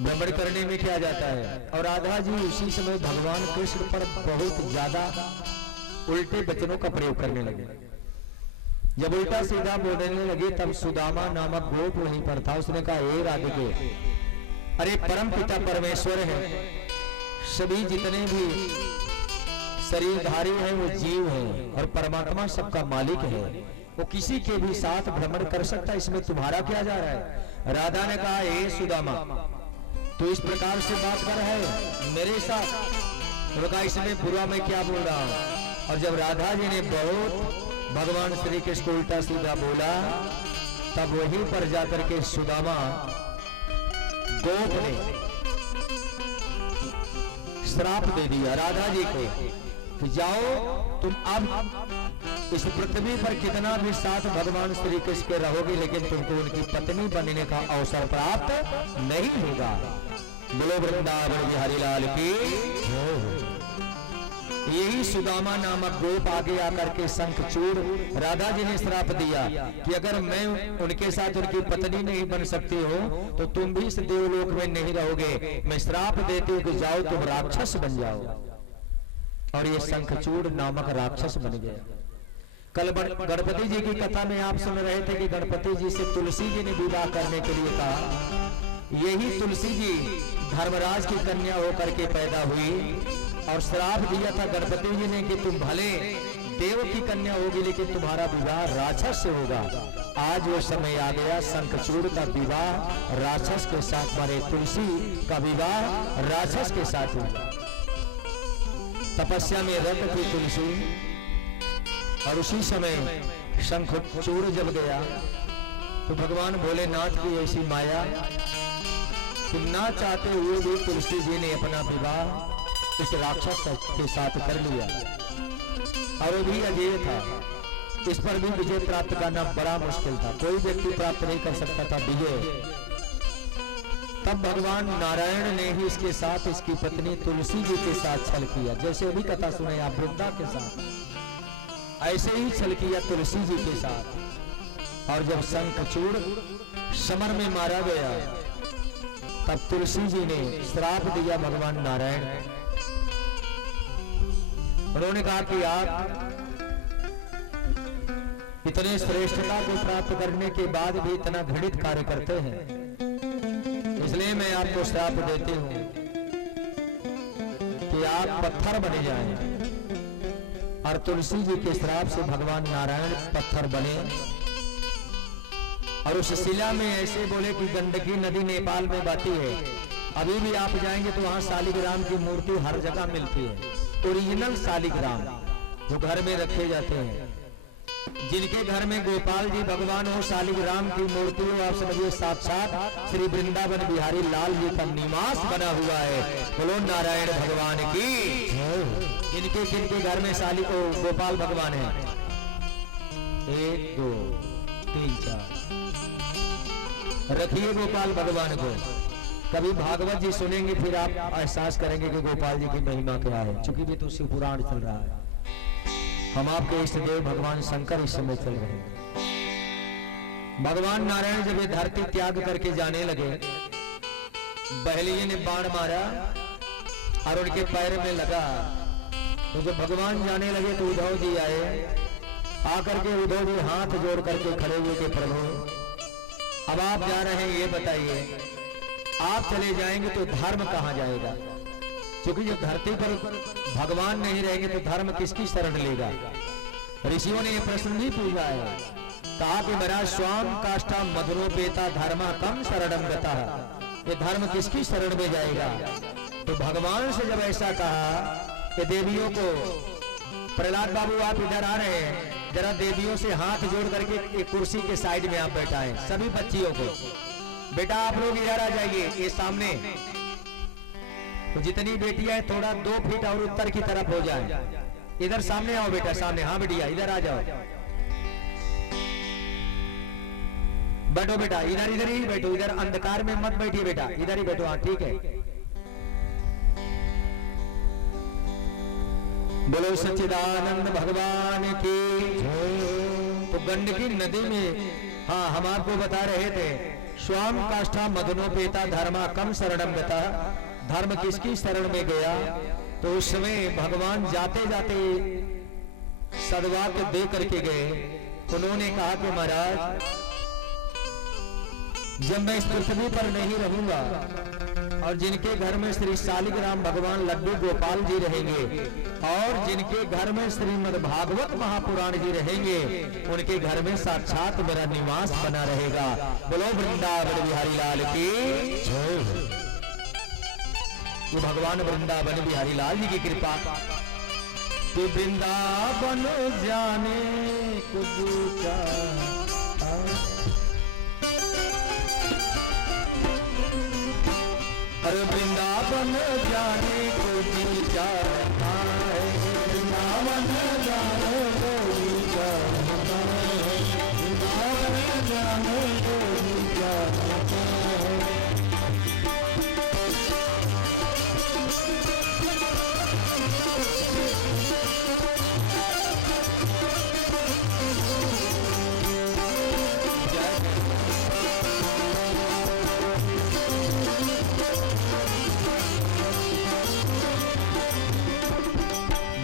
भ्रमण करने में क्या जाता है। और राधा जी उसी समय भगवान कृष्ण पर बहुत ज्यादा उल्टे वचनों का प्रयोग करने लगे। जब उल्टा सीधा बोलने लगे तब सुदामा नामक गोप वहीं पर था। उसने कहा, हे राधिके, अरे परम पिता परमेश्वर है, सभी जितने भी शरीरधारी हैं वो जीव हैं और परमात्मा सबका मालिक है, वो किसी के भी साथ भ्रमण कर सकता है, इसमें तुम्हारा क्या जा रहा है। राधा ने कहा, हे सुदामा, तू इस प्रकार से बात कर रहा है मेरे साथ, तो कहा इसमें बुरा मैं क्या बोल रहा हूं। और जब राधा जी ने बहुत भगवान श्री कृष्ण को उल्टा सीधा बोला तब वहीं पर जाकर के सुदामा गोप ने श्राप दे दिया राधा जी को कि जाओ तुम अब इस पृथ्वी पर कितना भी साथ भगवान श्री कृष्ण के रहोगे लेकिन तुमको उनकी पत्नी बनने का अवसर प्राप्त नहीं होगा। बोलो वृंदावन बिहारी लाल की। यही सुदामा नामक गोप आगे आकर के शंखचूड़ राधा जी ने श्राप दिया कि अगर मैं उनके साथ उनकी पत्नी नहीं बन सकती हो तो तुम भी इस देवलोक में नहीं रहोगे। मैं श्राप देती हूँ कि जाओ तुम राक्षस बन जाओ। और ये शंखचूड़ नामक राक्षस बन गया। कल गणपति जी की कथा में आप सुन रहे थे कि गणपति जी से तुलसी जी ने विवाह करने के लिए कहा। यही तुलसी जी धर्मराज की कन्या होकर के पैदा हुई और श्राप दिया था गणपति जी ने कि तुम भले देव की कन्या होगी लेकिन तुम्हारा विवाह राक्षस से होगा। आज वो समय आ गया, शंखचूड़ का विवाह राक्षस के साथ, मारे तुलसी का विवाह राक्षस के साथ हुआ। तपस्या में रत थी तुलसी और उसी समय शंखचूड़ जब गया तो भगवान भोलेनाथ की ऐसी माया कि ना चाहते हुए भी तुलसी जी ने अपना विवाह इस राक्षस के साथ कर लिया और वो भी अजय था। इस पर भी विजय प्राप्त करना बड़ा मुश्किल था, कोई व्यक्ति प्राप्त नहीं कर सकता था विजय। तब भगवान नारायण ने ही इसके साथ इसकी पत्नी तुलसी जी के साथ छल किया। जैसे अभी कथा सुने आप वृंदा के साथ, ऐसे ही छल किया तुलसी जी के साथ। और जब शंखचूड़ समर में मारा गया तब तुलसी जी ने श्राप दिया भगवान नारायण। उन्होंने कहा कि आप इतने श्रेष्ठता को प्राप्त करने के बाद भी इतना घृणित कार्य करते हैं, इसलिए मैं आपको श्राप देती हूं कि आप पत्थर बने जाएं। और तुलसी जी के श्राप से भगवान नारायण पत्थर बने और उस शिला में ऐसे बोले कि गंडकी नदी नेपाल में बहती है। अभी भी आप जाएंगे तो वहां शालिग्राम की मूर्ति हर जगह मिलती है, ओरिजिनल शालिग्राम जो घर में रखे जाते हैं। जिनके घर में गोपाल जी भगवान हो, शालिग्राम की मूर्ति हो, आप समझिए साक्षात श्री वृंदावन बिहारी लाल जी का निवास बना हुआ है। बोलो नारायण भगवान की। इनके किनके घर में गोपाल भगवान है? 1 2 3 4 रखिए गोपाल भगवान को। कभी भागवत जी सुनेंगे फिर आप एहसास करेंगे कि गोपाल जी की महिमा क्या है। चूंकि भी तो शिव पुराण चल रहा है, हम आपके इष्ट देव भगवान शंकर इस समय चल रहे हैं। भगवान नारायण जब ये धरती त्याग करके जाने लगे, बहलिये ने बाण मारा और उनके पैर में लगा। तो जब भगवान जाने लगे तो उद्धव जी आए। आकर के उद्धव जी हाथ जोड़ करके खड़े हुए के प्रभु अब आप जा रहे हैं, ये बताइए आप चले जाएंगे तो धर्म कहां जाएगा? क्योंकि जब धरती पर भगवान नहीं रहेंगे तो धर्म किसकी शरण लेगा? ऋषियों ने यह प्रश्न नहीं पूछा है। कहा कि मेरा स्वाम काष्ठा मधुरोपेता धर्म कम शरणम गता, ये धर्म किसकी शरण में जाएगा? तो भगवान से जब ऐसा कहा कि देवियों को, प्रहलाद बाबू आप इधर आ रहे हैं, जरा देवियों से हाथ जोड़ करके एक कुर्सी के साइड में आप बैठाएं। सभी बच्चियों को, बेटा आप लोग इधर आ जाइए, ये सामने। तो जितनी बेटियां थोड़ा 2 फीट और उत्तर की तरफ हो जाए। इधर सामने आओ बेटा, सामने। हाँ बिटिया इधर आ जाओ, बैठो बेटा, इधर इधर ही बैठो, इधर अंधकार में मत बैठिए बेटा, इधर ही बैठो। हाँ ठीक है। बोलो सच्चिदानंद भगवान की। तो गंडकी नदी में, हाँ हम आपको बता रहे थे, स्वाम काष्ठा मदनोपेता धर्मा कम शरणम गता, धर्म किसकी शरण में गया। तो उस समय भगवान जाते जाते सदवाक्य दे करके गए। उन्होंने कहा कि महाराज जब मैं इस पृथ्वी पर नहीं रहूंगा और जिनके घर में श्री शालिग्राम भगवान लड्डू गोपाल जी रहेंगे और जिनके घर में श्रीमद् भागवत महापुराण जी रहेंगे, उनके घर में साक्षात मेरा निवास बना रहेगा। बोलो वृंदावन बिहारी लाल की जय। ये भगवान वृंदावन बिहारी लाल जी की कृपा। तो वृंदावन जाने कुछ अरे वृंदावन जाने को जी चाहता है, वृंदावन जाने को जी चाहता है, वृंदावन जाने को जी चाहता है।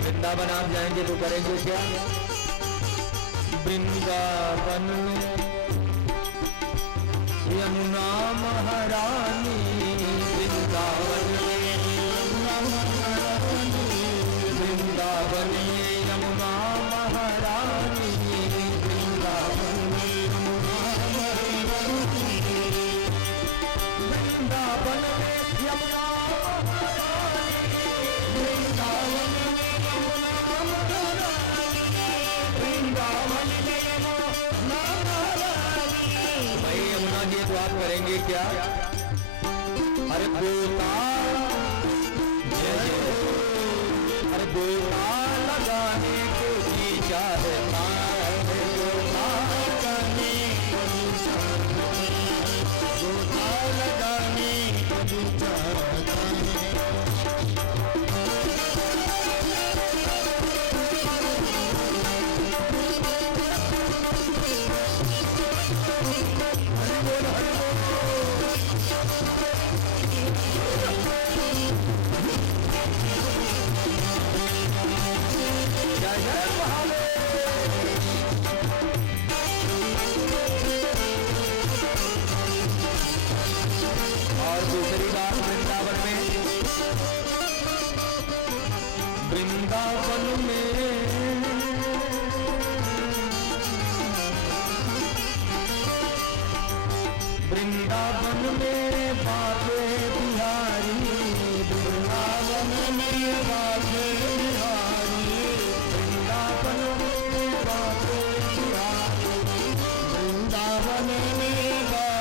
वृंदावन आप जाएंगे तो करेंगे क्या। वृंदावन में यमुना महारानी, वृंदावन में यमुना महारानी, वृंदावन में यमुना महारानी, वृंदावन में यमुना महारानी, वृंदावन में यमुना महारानी, वृंदावन तो आप करेंगे क्या। अरे गोपाल जय जय, अरे गोपाल लगाने को जी चाहता है, गोपाल लगाने को जी चाहता है, गोपाल लगाने को जी चाहता है। दूसरी बात वृंदावन में, वृंदावन में वृंदावन में बाजे बिहारी, वृंदावन में बाजे बिहारी, वृंदावन में बाजे बिहारी, वृंदावन में बाजे बिहारी, वृंदावन में बाजे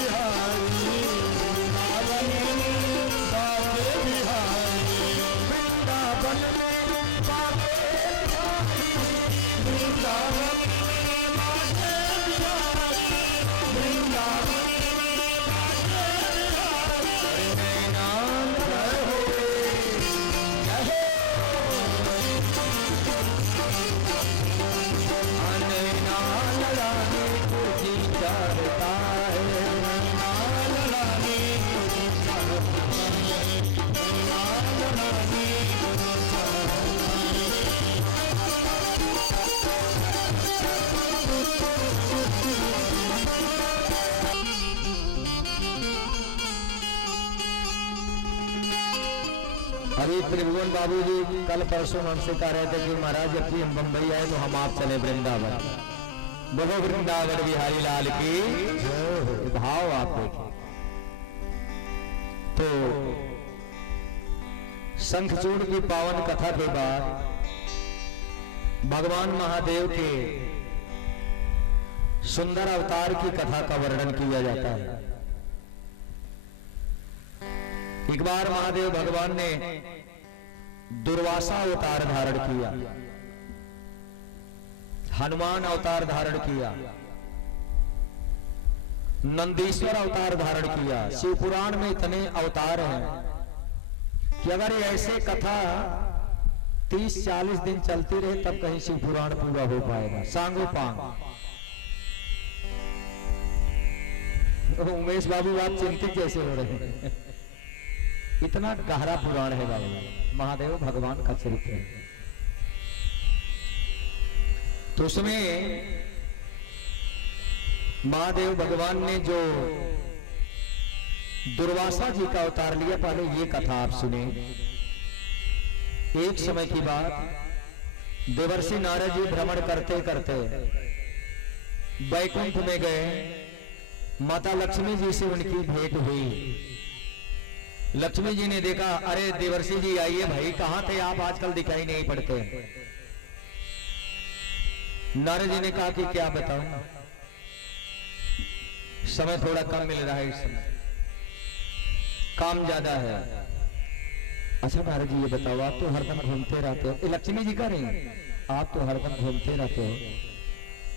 बिहारी, वृंदावन में बाजे बिहारी, वृंदावन में बाजे बिहारी, वृंदावन अरे त्रिभुवन बाबू जी कल परसों हमसे कह रहे थे कि महाराज जब भी हम बम्बई आए तो हम आप चले वृंदावन। बोलो वृंदावन बिहारी लाल की भाव आप देखें। तो शंखचूड़ की पावन कथा के बाद भगवान महादेव के सुंदर अवतार की कथा का वर्णन किया जाता है। एक बार महादेव भगवान ने दुर्वासा अवतार धारण किया, हनुमान अवतार धारण किया, नंदीश्वर अवतार धारण किया। शिव पुराण में इतने अवतार हैं कि अगर ऐसे कथा 30-40 दिन चलती रहे तब कहीं शिव पुराण पूरा हो पाएगा। सांगो पांग। उमेश बाबू आप चिंतित कैसे हो रहे हैं? इतना गहरा पुराण है बाबू, महादेव भगवान का चरित्र है। तो उसमें महादेव भगवान ने जो दुर्वासा जी का अवतार लिया, पहले ये कथा आप सुने। एक समय की बात, देवर्षि नारद जी भ्रमण करते करते वैकुंठ में गए। माता लक्ष्मी जी से उनकी भेंट हुई। लक्ष्मी जी ने देखा, अरे देवर्षि जी आइए भाई, कहां थे आप, आजकल दिखाई नहीं पड़ते। नारद जी ने कहा कि क्या बताऊं, समय थोड़ा कम मिल रहा है, इस समय काम ज्यादा है। अच्छा नारद जी ये बताओ, आप तो हरदम घूमते रहते हो। लक्ष्मी जी कह रही हैं, आप तो हरदम घूमते रहते हो,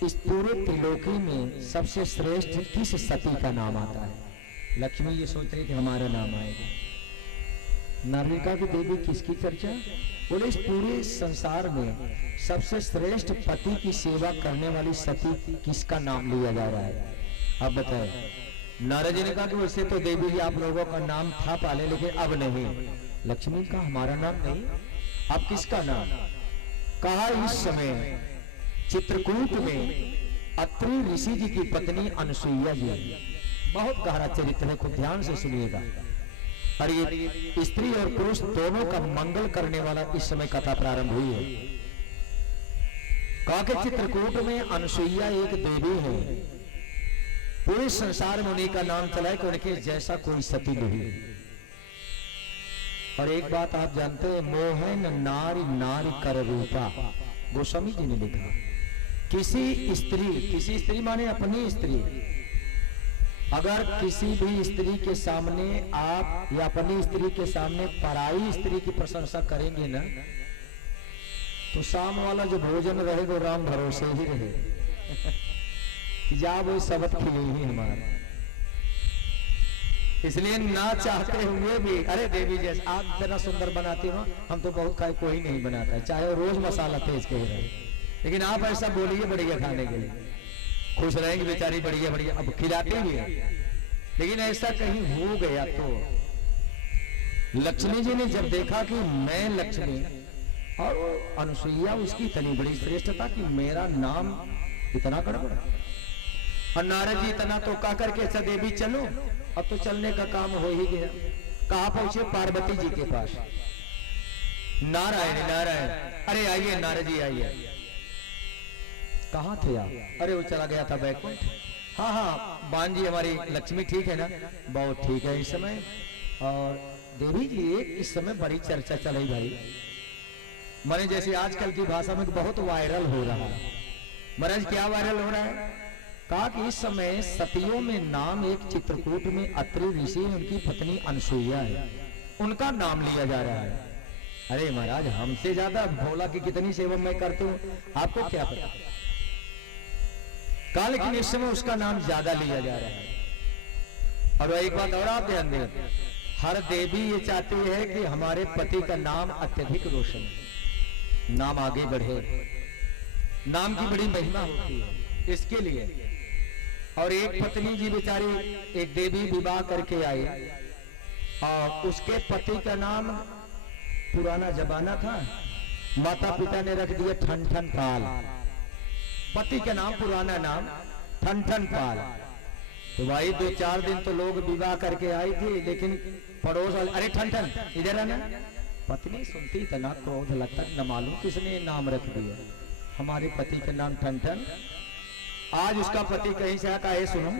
इस पूरे त्रिलोकी में सबसे श्रेष्ठ किस सती का नाम आता है? लक्ष्मी जी सोच रही कि हमारा नाम आएगा। नारद का कि देवी किसकी चर्चा? बोले इस पूरे संसार में सबसे श्रेष्ठ पति की सेवा करने वाली सती किसका नाम लिया जा रहा है, आप बताएं। नारद जी ने कहा कि वैसे तो देवी जी आप लोगों का नाम था पहले, लेकिन अब नहीं। लक्ष्मी का हमारा नाम नहीं, अब किसका नाम? कहा इस समय चित्रकूट में अत्रि ऋषि जी की पत्नी अनसुईया जी, बहुत गहरा चरित्र है, खुद ध्यान से सुनिएगा। और ये स्त्री और पुरुष दोनों का मंगल करने वाला इस समय कथा प्रारंभ हुई है। कहा कि चित्रकूट में अनसुईया एक देवी है, पूरे संसार में उन्हीं का नाम चला है कि उनके जैसा कोई सती नहीं। और एक बात आप जानते हैं, मोहन नारी नारी कर रूपा, गोस्वामी जी ने लिखा। किसी स्त्री माने अपनी स्त्री, अगर किसी भी स्त्री के सामने आप या अपनी स्त्री के सामने पराई स्त्री की प्रशंसा करेंगे ना, तो शाम वाला जो भोजन रहेगा राम भरोसे ही रहे कि जा वो सबक खिले ही हमारा। इसलिए ना चाहते हुए भी, अरे देवी जैसे आप इतना सुंदर बनाती हो, हम तो बहुत खाए, कोई नहीं बनाता है, चाहे रोज मसाला तेज कह रहे, लेकिन आप ऐसा बोलिए बढ़िया खाने के लिए, खुश रहेंगे बेचारी, बढ़िया बढ़िया, अब खिलाते भी हैं। लेकिन ऐसा कहीं हो गया तो लक्ष्मी जी ने जब देखा कि मैं लक्ष्मी और अनुसुईया उसकी इतनी बड़ी श्रेष्ठता कि मेरा नाम इतना गड़बड़, और नारद जी इतना तो कह करके, अच्छा देवी चलो, अब तो चलने का काम हो ही गया। कहाँ पहुंचे? पार्वती जी के पास। नारायण नारायण, अरे आइए नारद जी आइए। कहाँ थे आप? अरे वो चला गया था बैकुंठ। हाँ हाँ बान जी, हमारी लक्ष्मी ठीक है ना? बहुत ठीक है इस समय। और देवी जी इस समय बड़ी चर्चा चल रही भाई, माने जैसे आजकल की भाषा में बहुत वायरल हो रहा है। महाराज क्या वायरल हो रहा है? कहा कि इस समय सतियों में नाम एक चित्रकूट में अत्रि ऋषि, उनकी पत्नी अनसुईया है, उनका नाम लिया जा रहा है। अरे महाराज हमसे ज्यादा भोला की कितनी सेवा मैं करती हूँ, आपको क्या पता? कहा लेकिन इस समय उसका नाम ज्यादा लिया जा रहा है। और एक बात और आप ध्यान दें, हर देवी ये चाहती है कि हमारे पति का नाम अत्यधिक रोशन, नाम आगे बढ़े, नाम की बड़ी महिमा होती है इसके लिए। और एक पत्नी जी बेचारी, एक देवी विवाह करके आई और उसके पति का नाम, पुराना जमाना था, माता पिता ने रख दिया ठन पाल, पति का नाम, पुराना नाम ठन पाल। तो भाई 2-4 दिन तो लोग विवाह करके आई थी, लेकिन पड़ोस वाले, अरे ठन इधर आना, पत्नी सुनती इतना क्रोध लगता, न मालूम किसने नाम रख दिया, हमारे पति का नाम ठन। आज उसका पति कहीं से आता है, सुनो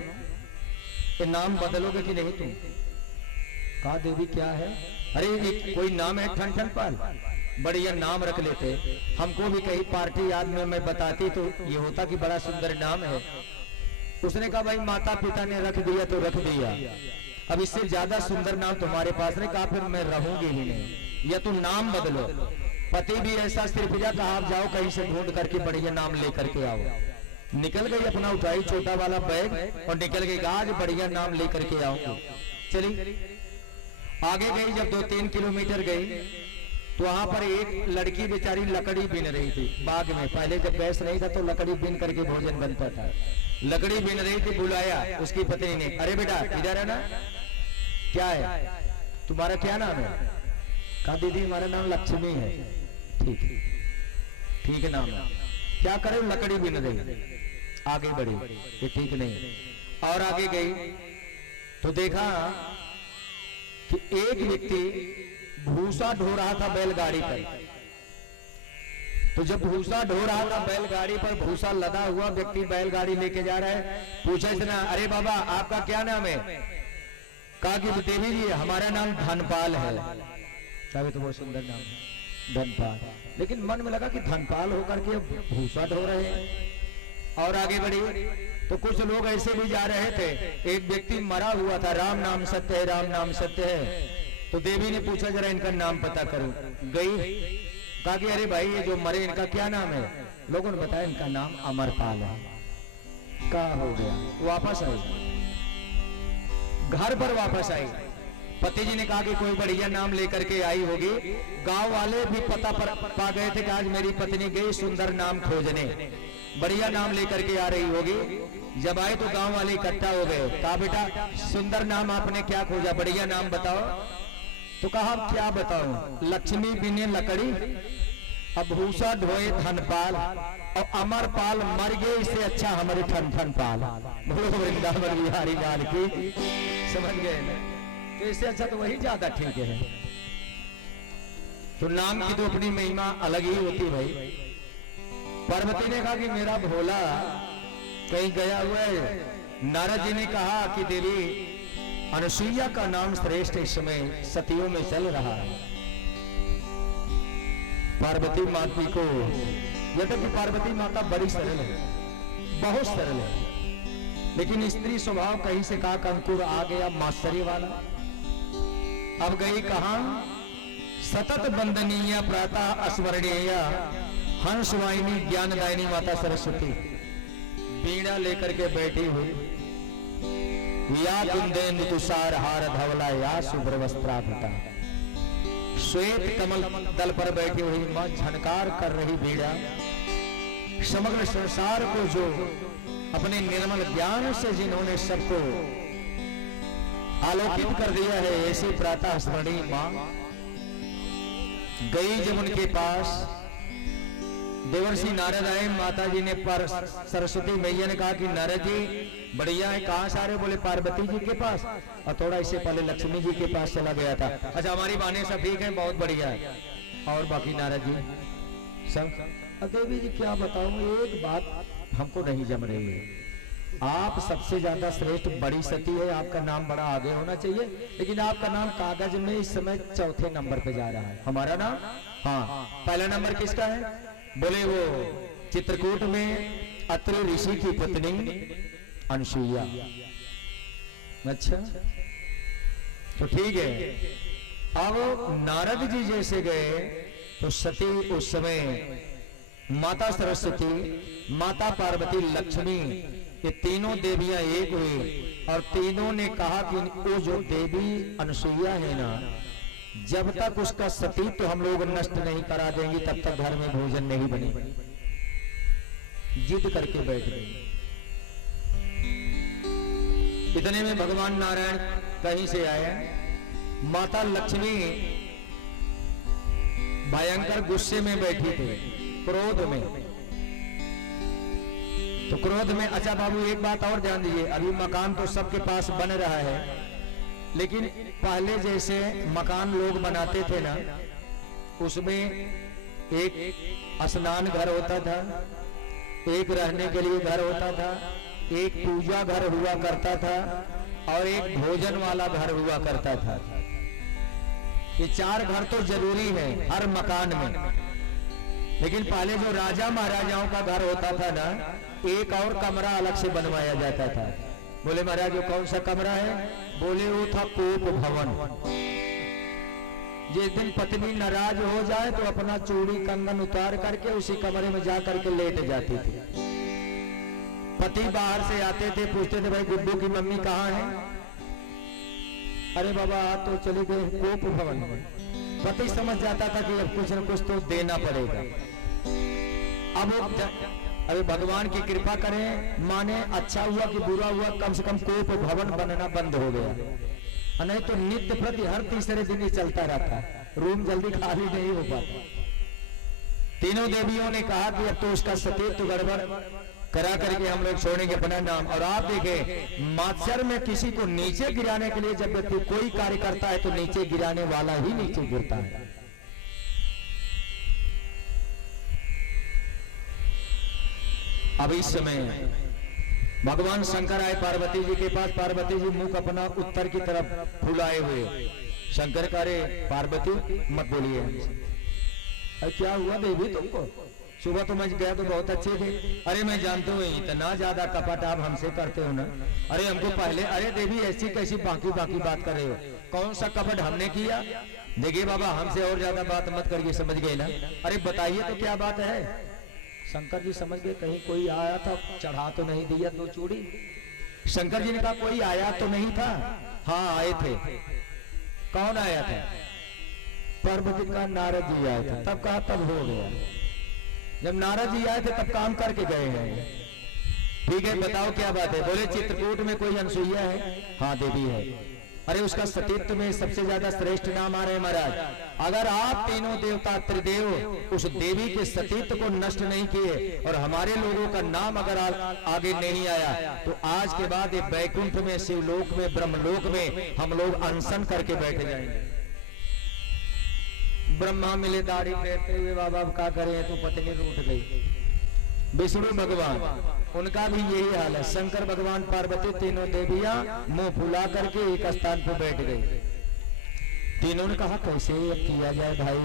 ये नाम बदलोगे कि नहीं तुम? कहा देवी क्या है? अरे एक कोई नाम है ठन पाल, बढ़िया नाम रख लेते, हमको भी कहीं पार्टी याद में मैं बताती तो ये होता कि बड़ा सुंदर नाम है। उसने कहा भाई माता पिता ने रख दिया तो रख दिया, अब इससे ज्यादा सुंदर नाम तुम्हारे पास नहीं। कहा फिर मैं रहूंगी ही नहीं। या तू नाम बदलो। पति भी ऐसा सिर्फ कहा आप जाओ कहीं से ढूंढ करके बढ़िया नाम लेकर के आओ। निकल गई, अपना उठाई छोटा वाला बैग और निकल गई, आज बढ़िया नाम लेकर के आऊंगी। चली आगे गई, जब 2-3 किलोमीटर गई तो वहां पर एक लड़की बेचारी लकड़ी बीन रही थी बाग में। पहले जब गैस नहीं था तो लकड़ी बीन करके भोजन बनता था। लकड़ी बीन रही थी, बुलाया उसकी पत्नी ने, अरे बेटा इधर है ना, क्या है तुम्हारा, क्या नाम है? कहा दीदी हमारा नाम लक्ष्मी है। ठीक है नाम है, क्या करे? लकड़ी बीन रही। आगे बढ़ी, ये ठीक नहीं। और आगे गई तो देखा कि एक व्यक्ति भूसा ढो रहा था बैलगाड़ी पर। तो जब भूसा ढो रहा था बैलगाड़ी पर, भूसा लदा हुआ व्यक्ति बैलगाड़ी लेके जा रहा है। पूछा इतना, अरे बाबा आपका क्या नाम है? कहा कि देवी जी हमारा नाम धनपाल है। चाहे तो बहुत सुंदर नाम है धनपाल, लेकिन मन में लगा कि धनपाल होकर के भूसा ढो रहे हैं। और आगे बढ़ी तो कुछ लोग ऐसे भी जा रहे थे। एक व्यक्ति मरा हुआ था, राम नाम सत्य है, राम नाम सत्य है। तो देवी ने पूछा जरा इनका नाम पता करो। गई, कहा कि अरे भाई ये जो मरे इनका क्या नाम है? लोगों ने बताया इनका नाम अमरपाल है। कहा हो गया, वापस आई, घर पर वापस आई। पति जी ने कहा कि कोई बढ़िया नाम लेकर के आई होगी। गांव वाले भी पता पा गए थे कि आज मेरी पत्नी गई सुंदर नाम खोजने, बढ़िया नाम लेकर के आ रही होगी। जब आए तो गांव वाले इकट्ठा हो गए। कहा बेटा सुंदर नाम आपने क्या खोजा, बढ़िया नाम बताओ। तो कहा क्या बताऊं, लक्ष्मी बिने लकड़ी, अब भूसा ढोए धनपाल, और अमरपाल मर गए, इससे अच्छा हमारे ठन पाल। बोलो वृंदावन बिहारी लाल की। समझ गए ना? तो इससे अच्छा तो वही ज्यादा ठीक है। तो नाम की तो अपनी महिमा अलग ही होती भाई। पार्वती ने कहा कि मेरा भोला कहीं गया हुआ है। नारद जी ने कहा कि देवी अनुसुईया का नाम श्रेष्ठ इस समय सतियों में चल रहा है। पार्वती माता को, यद्यपि पार्वती माता बड़ी सरल है, बहुत सरल है, लेकिन स्त्री स्वभाव कहीं से कहा अंकुर आ गया मात्सर्य वाला। अब गई कहां, सतत बंदनीय प्रातः स्मरणीय हंसवाहिनी ज्ञानदायिनी माता सरस्वती बीड़ा लेकर के बैठी हुई। या कुंदेन्दु तुषार हार धवला या शुभ्र वस्त्राभूषा, श्वेत कमल दल पर बैठी हुई मां झनकार कर रही बीड़ा। समग्र संसार को जो अपने निर्मल ज्ञान से जिन्होंने सबको आलोकित कर दिया है, ऐसे प्रातः स्मरणीय मां गई जब उनके पास। देवर्षि नारद आए, माता जी ने पर सरस्वती मैया ने कहा कि नारद जी बढ़िया है, कहां से आ रहे? बोले पार्वती जी के पास, और थोड़ा इससे पहले लक्ष्मी जी के पास चला गया था। अच्छा हमारी बहनें सब ठीक है, बहुत बढ़िया है। और बाकी नारद जी सब। देवी जी क्या बताऊं, एक बात हमको नहीं जम रही है। आप सबसे ज्यादा श्रेष्ठ बड़ी सती है, आपका नाम बड़ा आगे होना चाहिए, लेकिन आपका नाम कागज में इस समय चौथे नंबर पे जा रहा है। हमारा नाम, हाँ पहला नंबर किसका है? बोले वो चित्रकूट में अत्रि ऋषि की पत्नी अनुसुईया। अच्छा तो ठीक है। अब नारद जी जैसे गए तो सती उस समय माता सरस्वती, माता पार्वती, लक्ष्मी, ये तीनों देवियां एक हुई और तीनों ने कहा कि वो जो देवी अनुसुईया है ना, जब तक उसका सती तो हम लोग नष्ट नहीं करा देंगे तब तक घर में भोजन नहीं बनेगा। जिद करके बैठ गए। इतने में भगवान नारायण कहीं से आए। माता लक्ष्मी भयंकर गुस्से में बैठी थी, क्रोध में। तो क्रोध में, अच्छा बाबू एक बात और ध्यान दीजिए, अभी मकान तो सबके पास बन रहा है, लेकिन पहले जैसे मकान लोग बनाते थे ना, उसमें एक स्नान घर होता था, एक रहने के लिए घर होता था, एक पूजा घर हुआ करता था और एक भोजन वाला घर हुआ करता था। ये 4 घर तो जरूरी है हर मकान में। लेकिन पहले जो राजा महाराजाओं का घर होता था ना, एक और कमरा अलग से बनवाया जाता था। बोले महाराज वो कौन सा कमरा है? बोले वो था कोप भवन। जिस दिन पत्नी नाराज हो जाए तो अपना चूड़ी कंगन उतार करके उसी कमरे में जा करके लेट जाती थी। पति बाहर से आते थे, पूछते थे भाई गुड्डू की मम्मी कहाँ है? अरे बाबा तो चले गए कोप भवन में। पति समझ जाता था कि अब कुछ न कुछ तो देना पड़ेगा। अब अरे भगवान की कृपा करें, माने अच्छा हुआ कि बुरा हुआ, कम से कम कोप भवन बनना बंद हो गया, नहीं तो नित्य प्रति हर तीसरे दिन ही चलता रहता, रूम जल्दी खाली नहीं हो पाता। तीनों देवियों ने कहा कि अब तो उसका सतीत्व गड़बड़ करा करके हम लोग छोड़ेंगे अपना नाम। और आप देखें मात्सर में किसी को नीचे गिराने के लिए जब व्यक्ति कोई कार्य करता है तो नीचे गिराने वाला ही नीचे गिरता है। अब इस समय भगवान शंकर आए पार्वती जी के पास। पार्वती जी मुख अपना उत्तर की तरफ फुलाए हुए। शंकर कह रहे पार्वती मत बोलिए। अरे क्या हुआ देवी तुमको? सुबह तो मैं गया तो बहुत अच्छे थे। अरे मैं जानता हूँ इतना ज्यादा कपट आप हमसे करते हो ना। अरे हमको पहले, अरे देवी ऐसी कैसी बाकी बात कर रहे हो? कौन सा कपट हमने किया? देखिए बाबा हमसे और ज्यादा बात मत करिए, समझ गए ना? अरे बताइए तो क्या बात है? शंकर जी समझ गए कहीं कोई आया था, चढ़ा तो नहीं दिया दो चूड़ी। शंकर जी ने कहा कोई आया तो नहीं था? हाँ आए थे। कौन आया था? पार्वती का नारद जी आए थे। तब कहा तब हो गया। जब नारद जी आए थे तब काम करके गए हैं। ठीक है बताओ क्या बात है? बोले चित्रकूट में कोई अनसुईया है? हाँ देवी है। अरे उसका सतीत्व में सबसे ज्यादा श्रेष्ठ नाम आ रहे महाराज। अगर आप तीनों देवता त्रिदेव उस देवी के सतीत्व को नष्ट नहीं किए और हमारे लोगों का नाम अगर आगे नहीं आया तो आज के बाद ये बैकुंठ में, शिवलोक में, ब्रह्मलोक में हम लोग अनशन करके बैठे जाएंगे। ब्रह्मा मिले दाढ़ी फेरते हुए, बाबा क्या करें, तो पत्नी रूठ गई। विष्णु भगवान उनका भी यही हाल है। शंकर भगवान पार्वती तीनों देवियां मुंह फुला करके एक स्थान पर बैठ गई। तीनों ने कहा कैसे अब किया जाए भाई,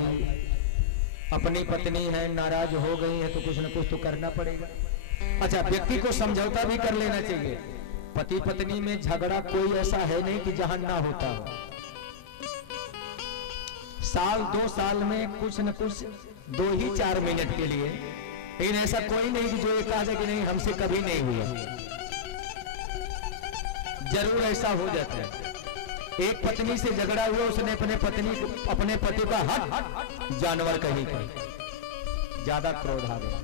अपनी पत्नी है, नाराज हो गई है तो कुछ न कुछ तो करना पड़ेगा। अच्छा व्यक्ति को समझौता भी कर लेना चाहिए। पति पत्नी में झगड़ा कोई ऐसा है नहीं कि जहां ना होता हो। साल 2 साल में कुछ न कुछ 2 ही 4 मिनट के लिए, लेकिन ऐसा कोई नहीं कि जो ये कहा कि नहीं हमसे कभी नहीं हुआ। जरूर ऐसा हो जाता है। एक पत्नी से झगड़ा हुआ, उसने अपने पति का हट जानवर कहीं का, ज्यादा क्रोध आ गया।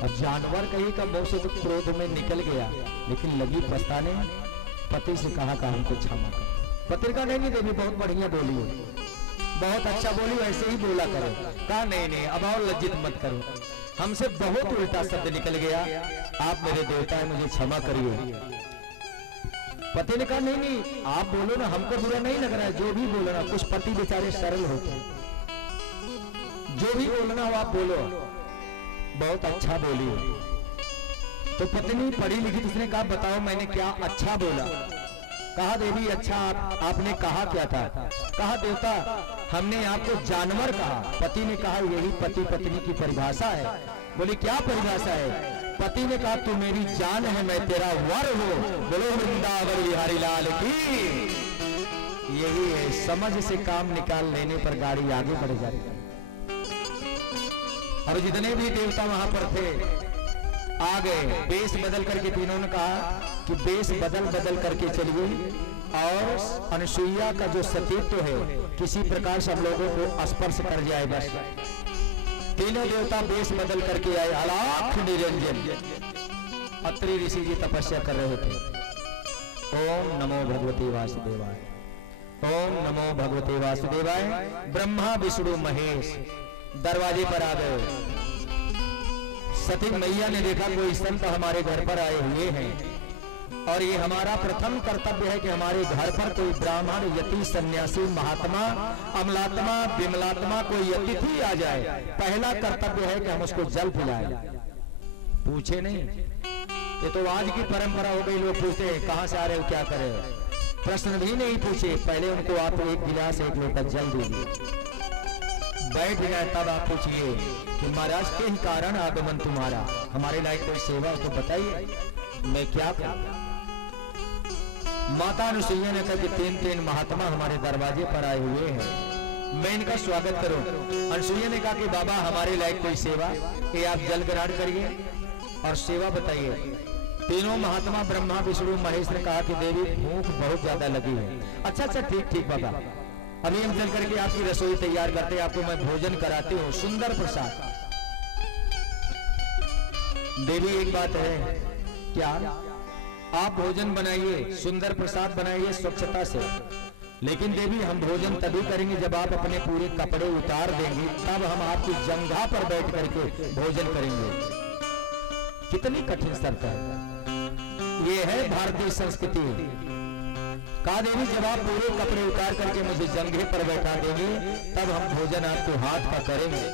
अब जानवर कहीं का मुंह से तो क्रोध में निकल गया, लेकिन लगी पछताने। पति से कहा कि हमको क्षमा कर। पति का नहीं देवी बहुत बढ़िया बोली हो, बहुत अच्छा बोली, ऐसे ही बोला करो। कहा नहीं अब और लज्जित मत करो, हमसे बहुत उल्टा शब्द निकल गया, आप मेरे देवता है, मुझे क्षमा करिए। पति ने कहा नहीं आप बोलो ना, हमको बुरा नहीं लग रहा है, जो भी बोलो ना। कुछ पति बेचारे सरल होते हैं, जो भी बोलना हो आप बोलो। बहुत अच्छा बोली। तो पत्नी पढ़ी लिखी, उसने कहा बताओ मैंने क्या अच्छा बोला? कहा देवी अच्छा आपने कहा क्या था? कहा देवता हमने आपको जानवर कहा। पति ने कहा यही पति पत्नी की परिभाषा है। बोले क्या परिभाषा है? पति ने कहा तू मेरी जान है, मैं तेरा वर हो। बोलो वृंदावन बिहारी लाल की। यही है, समझ से काम निकाल लेने पर गाड़ी आगे बढ़ जाती है। और जितने भी देवता वहां पर थे आ गए, बेस बदल करके। तीनों ने कहा कि बेस बदल करके चलिए, और अनुसुईया का जो सतीत्व है किसी प्रकार से हम लोगों को स्पर्श कर जाए बस। तीनों देवता बेस बदल करके आए। अलाख निरंजन अत्रि ऋषि जी तपस्या कर रहे थे। ओम नमो भगवते वासुदेवाय, ओम नमो भगवते वासुदेवाय। ब्रह्मा विष्णु महेश दरवाजे पर आ गए। सती मैया ने देखा कोई संत हमारे घर पर आए हुए हैं, और ये हमारा प्रथम कर्तव्य है कि हमारे घर पर कोई ब्राह्मण, यति, सन्यासी, महात्मा, अमलात्मा, विमलात्मा, कोई अतिथि आ जाए, पहला कर्तव्य है कि हम उसको जल पिलाएं। पूछे नहीं, ये तो आज की परंपरा हो गई। लोग पूछते हैं कहां से आ रहे हो, क्या कर रहे हो, प्रश्न भी नहीं पूछे। पहले उनको आप एक गिलास एक लोटा जल दीजिए, बैठ जाए, तब आप पूछिए कि महाराज के ही कारण आगमन तुम्हारा, हमारे लायक कोई सेवा तो बताइए, मैं क्या करूं। माता अनुसुईया ने कहा कि 3 महात्मा हमारे दरवाजे पर आए हुए हैं, मैं इनका स्वागत करूं। अनसुईया ने कहा कि बाबा हमारे लायक कोई सेवा, कि आप जल ग्रहण करिए और सेवा बताइए। तीनों महात्मा ब्रह्मा विष्णु महेश ने कहा कि देवी भूख बहुत ज्यादा लगी है। अच्छा ठीक ठीक बाबा, अभी हम चल करके आपकी रसोई तैयार करते हैं, आपको मैं भोजन कराती हूँ, सुंदर प्रसाद। देवी एक बात है, क्या आप भोजन बनाइए, सुंदर प्रसाद बनाइए स्वच्छता से, लेकिन देवी हम भोजन तभी करेंगे जब आप अपने पूरे कपड़े उतार देंगे, तब हम आपकी जंघा पर बैठ करके भोजन करेंगे। कितनी कठिन शर्त है, ये है भारतीय संस्कृति। कहा देवी जब आप पूरे कपड़े उतार करके मुझे जंघे पर बैठा देंगे तब हम भोजन आपको हाथ का करेंगे।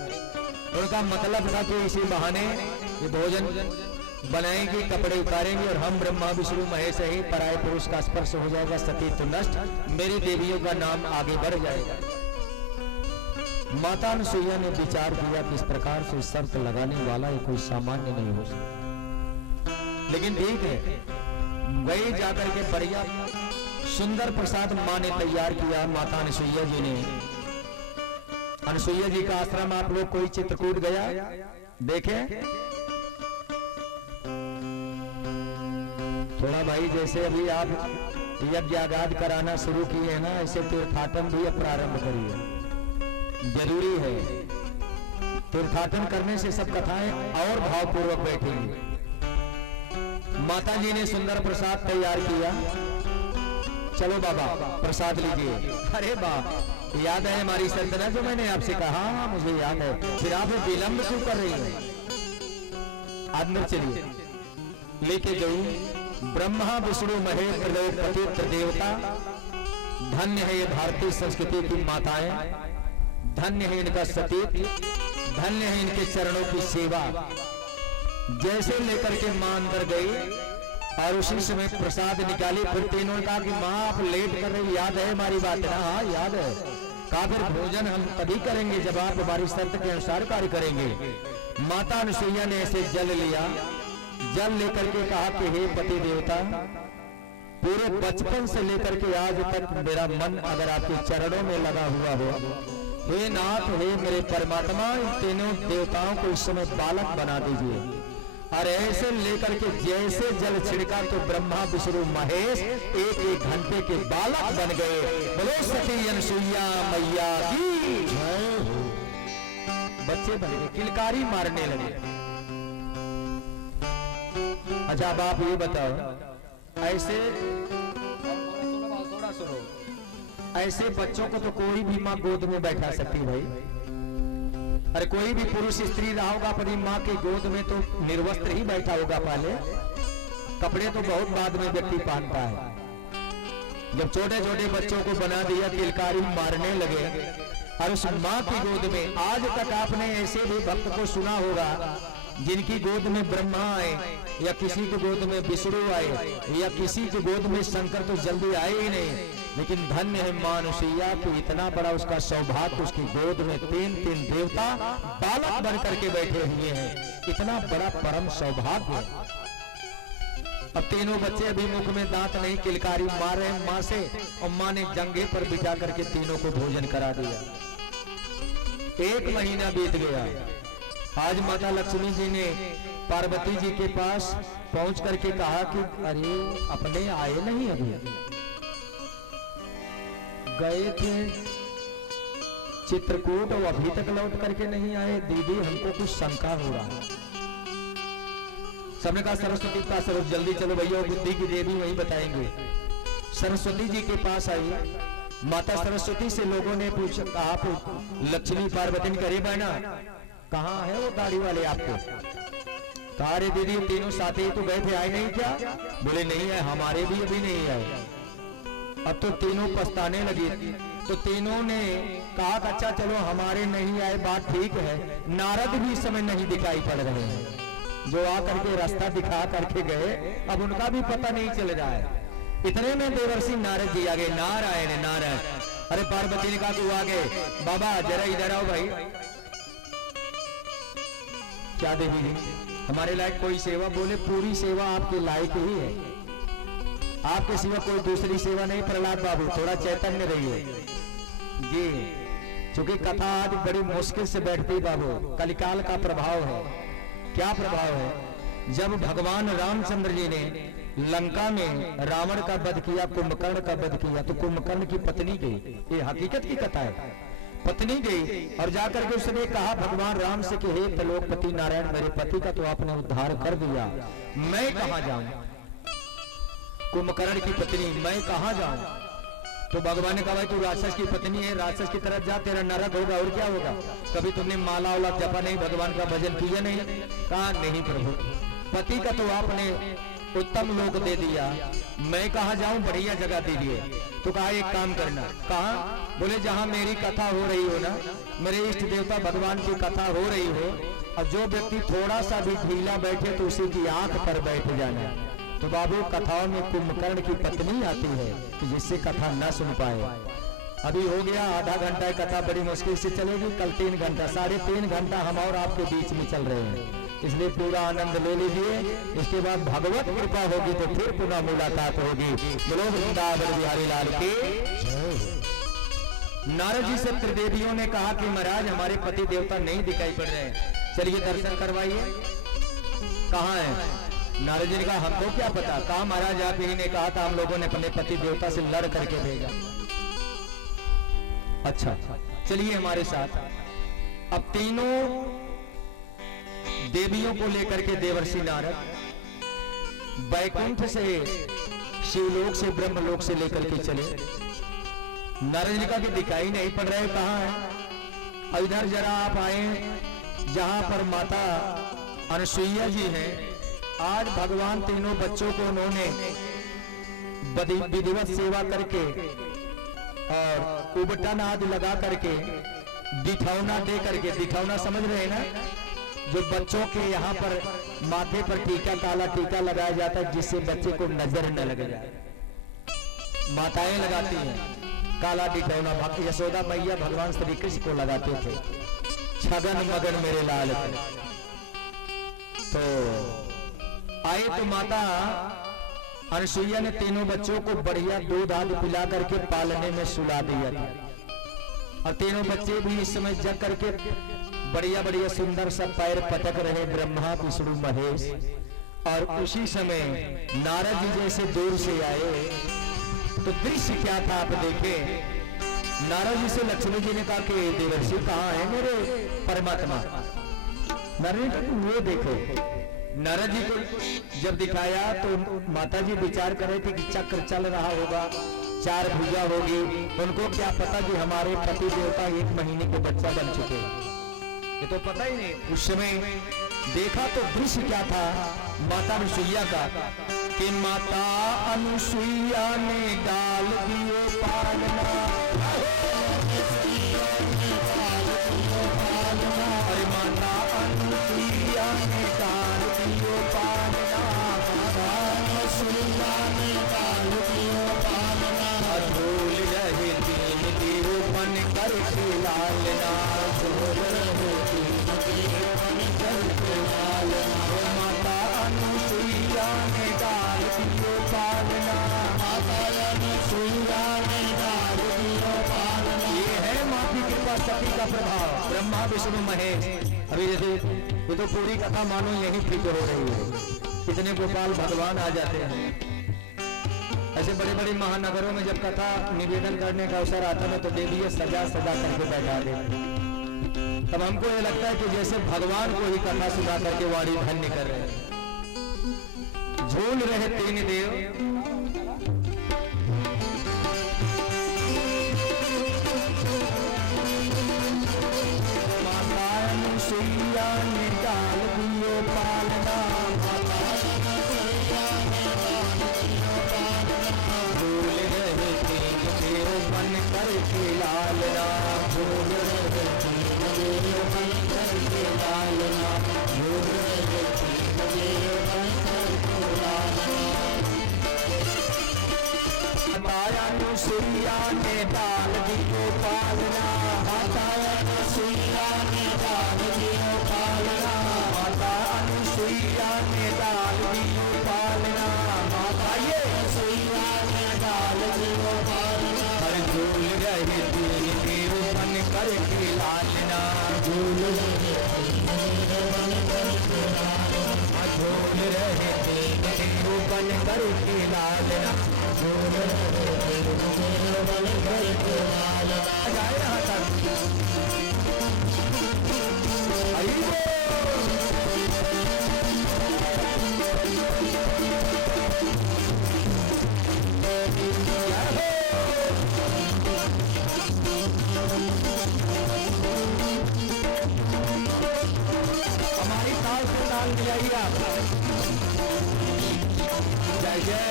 उनका मतलब था कि इसी बहाने ये भोजन बनाएंगे, कपड़े उतारेंगे और हम ब्रह्मा विष्णु महेश ही पराये पुरुष का स्पर्श हो जाएगा, सतीत्व नष्ट, मेरी देवियों का नाम आगे बढ़ जाएगा। माता अनसुईया ने विचार किया कि इस प्रकार से शर्त लगाने वाला ये कोई सामान्य नहीं हो सकता, लेकिन ठीक है, गए जाकर के बढ़िया सुंदर प्रसाद मां ने तैयार किया। माता अनसुईया जी ने, अनसुईया जी का आश्रम आप लोग कोई चित्रकूट गया देखे? थोड़ा भाई जैसे अभी आप यज्ञ आगाद कराना शुरू किए हैं ना, ऐसे तीर्थाटन भी अब प्रारंभ करिए, जरूरी है। तीर्थाटन करने से सब कथाएं और भावपूर्वक बैठेंगी। माता जी ने सुंदर प्रसाद तैयार किया, चलो बाबा प्रसाद लीजिए। अरे बाप, याद है हमारी शर्त जो मैंने आपसे कहा? मुझे याद है, फिर आप विलंब क्यों कर रही है? अंदर चलिए। लेके गई ब्रह्मा विष्णु महेश प्रतीत देवता। धन्य है ये भारतीय संस्कृति की माताएं, धन्य है इनका सतीत, धन्य है इनके चरणों की सेवा। जैसे लेकर के मां अंदर गई और उसी समय प्रसाद निकाली, फिर तीनों ने कहा कि मां आप लेट कर रही, याद है हमारी बात ना? हाँ याद है। कहा फिर भोजन हम तभी करेंगे जब आप हमारी शर्त के अनुसार कार्य करेंगे। माता अनसुईया ने ऐसे जल लिया, जल लेकर के कहा कि हे पति देवता, पूरे बचपन से लेकर के आज तक मेरा मन अगर आपके चरणों में लगा हुआ हो, हे नाथ, हे मेरे परमात्मा, इन तीनों देवताओं को इस समय बालक बना दीजिए। और ऐसे लेकर के जैसे जल छिड़का तो ब्रह्मा विष्णु महेश एक एक घंटे के बालक बन गए। बोलो सती अनसुईया मैया की जय हो। बच्चे बन गए, किलकारी मारने लगे। अच्छा अब आप ये बताओ, ऐसे थोड़ा सुनो, ऐसे बच्चों को तो कोई भी माँ गोद में बैठा सकती है भाई। अरे कोई भी पुरुष स्त्री रहा होगा अपनी माँ के गोद में तो निर्वस्त्र ही बैठा होगा पहले, कपड़े तो बहुत बाद में व्यक्ति पहनता है। जब छोटे छोटे बच्चों को बना दिया, किलकारी मारने लगे और उस माँ की गोद में, आज तक आपने ऐसे भी भक्त को सुना होगा जिनकी गोद में ब्रह्मा आए या किसी की गोद में विष्णु आए या किसी की गोद में शंकर तो जल्दी आए ही नहीं, लेकिन धन्य है मां अनसुईया कि इतना बड़ा उसका सौभाग्य, उसकी गोद में तीन तीन देवता बालक बन करके बैठे हुए हैं, इतना बड़ा परम सौभाग्य। अब तीनों बच्चे अभी मुख में दांत नहीं, किलकारी मार रहे मां से, और मां ने जंघे पर बिठा करके तीनों को भोजन करा दिया। 1 महीना बीत गया। आज माता लक्ष्मी जी ने पार्वती जी के पास पहुंच करके कहा कि अरे अपने आए नहीं, अभी गए थे चित्रकूट और अभी तक लौट करके नहीं आए। दीदी हमको कुछ शंका हो रहा है। सबने कहा सरस्वती का स्वरूप, जल्दी चलो भैया, बुद्धि की देवी वही बताएंगे। सरस्वती जी के पास आई माता सरस्वती से लोगों ने पूछा, आप लक्ष्मी पार्वती ने करे बहना कहाँ है वो दाढ़ी वाले आपको? कहा रे दीदी तीनों साथी तो गए थे, आए नहीं क्या? बोले नहीं आए, हमारे भी अभी नहीं आए। अब तो तीनों पछताने लगी, तो तीनों ने कहा अच्छा चलो हमारे नहीं आए बात ठीक है, नारद भी इस समय नहीं दिखाई पड़ रहे हैं, जो आकर के रास्ता दिखा करके गए, अब उनका भी पता नहीं चल रहा है। इतने में देवर्षि नारद जी आ गए। नारायण नारायण। अरे पार्वती ने कहा तू आ गए, बाबा जरा इधर आओ भाई। क्या देवी जी हमारे लायक कोई सेवा? बोले पूरी सेवा आपके लायक ही है, आपके सिवा कोई दूसरी सेवा नहीं। प्रहलाद बाबू थोड़ा चैतन्य रहिए जी। क्योंकि कथा आज बड़ी मुश्किल से बैठती बाबू, कलिकाल का प्रभाव है। क्या प्रभाव है? जब भगवान रामचंद्र जी ने लंका में रावण का वध किया, कुंभकर्ण का वध किया, तो कुंभकर्ण की पत्नी गई, ये हकीकत की कथा है, पत्नी गई और जाकर के उसने कहा भगवान राम से कि हे त्रिलोकपति नारायण, मेरे पति का तो आपने उद्धार कर दिया, मैं कहां जाऊं? कुंभकर्ण की पत्नी, मैं कहां जाऊं? तो भगवान ने कहा भाई तू राक्षस की पत्नी है, राक्षस की तरफ जा, तेरा नरक होगा और क्या होगा? कभी तुमने माला वाला जपा नहीं, भगवान का भजन किया नहीं? कहा नहीं प्रभु, पति का तो आपने उत्तम लोक दे दिया, मैं कहा जाऊं? बढ़िया जगह दीजिए। तो कहा एक काम करना। कहा? बोले जहां मेरी कथा हो रही हो ना, मेरे इष्ट देवता भगवान की कथा हो रही हो, और जो व्यक्ति थोड़ा सा भी ढीला बैठे तो उसी की आंख पर बैठ जाना। तो बाबू कथाओं में कुंभकर्ण की पत्नी आती है कि जिससे कथा न सुन पाए। अभी हो गया आधा घंटा कथा, बड़ी मुश्किल से चलेगी, कल 3 घंटा, 3.5 घंटा हम और आपके बीच में चल रहे हैं, इसलिए पूरा आनंद ले लीजिए। इसके बाद भगवत कृपा होगी तो फिर पुनः मुलाकात होगी। बोलो वृंदावन बिहारी लाल की। नारद जी से त्रिदेवियों ने कहा कि महाराज हमारे पति देवता नहीं दिखाई पड़ रहे हैं, चलिए दर्शन करवाइए। कहाँ है? नारद जी ने कहा हमको क्या पता। कहा महाराज आप ही ने कहा था, हम लोगों ने अपने पति देवता से लड़ करके भेजा। अच्छा चलिए हमारे साथ। अब तीनों देवियों को लेकर के देवर्षि नारद बैकुंठ से, शिवलोक से, ब्रह्मलोक से लेकर के चले। नारद जी का कि दिखाई नहीं पड़ रहे, कहाँ है? इधर जरा आप आए जहां पर माता अनसुईया जी हैं। आज भगवान तीनों बच्चों को उन्होंने विधिवत सेवा करके और उबटन आदि लगा करके, दिठौना दे करके, दिठौना समझ रहे हैं ना, जो बच्चों के यहाँ पर माथे पर टीका, काला टीका लगाया जाता है जिससे बच्चे को नजर न लग जाए, माताएं लगाती हैं काला दिठौना। यशोदा मैया भगवान श्री कृष्ण को लगाते थे, छगन मगन मेरे लाल। तो आए तो माता अनसुईया ने तीनों बच्चों को बढ़िया दूध आदि पिला करके पालने में सुला दिया था, और तीनों बच्चे भी इस समय जग करके बढ़िया बढ़िया सुंदर सा पैर पटक रहे, ब्रह्मा विष्णु महेश। और उसी समय नारद जी जैसे दूर से आए तो दृश्य क्या था आप देखे। नारद जी से लक्ष्मी जी ने कहा कि देवर्षि कहाँ है मेरे परमात्मा? नारद जी वो देखो। नारद जी को जब दिखाया तो माता जी विचार कर रहे थे कि चक्र चल रहा होगा, 4 भुजा होगी, उनको क्या पता कि हमारे पति देवता 1 महीने के बच्चा बन चुके, ये तो पता ही नहीं। उस समय देखा तो दृश्य क्या था माता अनुसुईया का, कि माता अनुसुईया ने डाल दिए पालना, अरे माता अनुसुईया ने डाल दियो पालना, अनुसुईया ने डाल दियो पालना, झूल रहे 3 देव बन कर लालना, झूल रहे 3 देव बन कर लालना, माता अनुसुईया ने डाल दियो पालना, माता अनुसुईया ने डाल दियो पालना। ये है माँ की कृपा, शक्ति का प्रभाव, ब्रह्मा विष्णु महेश। अभी जैसे ये तो पूरी कथा मानो यही फिट हो रही है, कितने गोपाल भगवान आ जाते हैं। ऐसे बड़े बड़े महानगरों में जब कथा निवेदन करने का अवसर आता है तो देवी सजा सजा करके बैठा देते, तब हमको ये लगता है कि जैसे भगवान को ही कथा सुना करके वाणी धन्य कर रहे हैं। झूल रहे 3 देव, अनुसुईया ने डाल दियो पालना, झूल रहे 3 देव बन कर लालना, झूल रहे 3 देव बन कर लालना, झूल रहे 3 देव बन कर लालना। माता अनुसुईया ने डाल दियो पालना, माता अनुसुईया ने डाल दियो पालना, माता अनुसुईया ने डाल दियो पालना, माता ये अनुसुईया ने डाल दियो पालना, हर झूल रहे 3 देव बन करके लालना झूल झूल रहे तेरे बन करके लालना बन करके लालना जाए रहा था हरि बोल। हमारी ताल से ताल मिलाइए आप। जय जय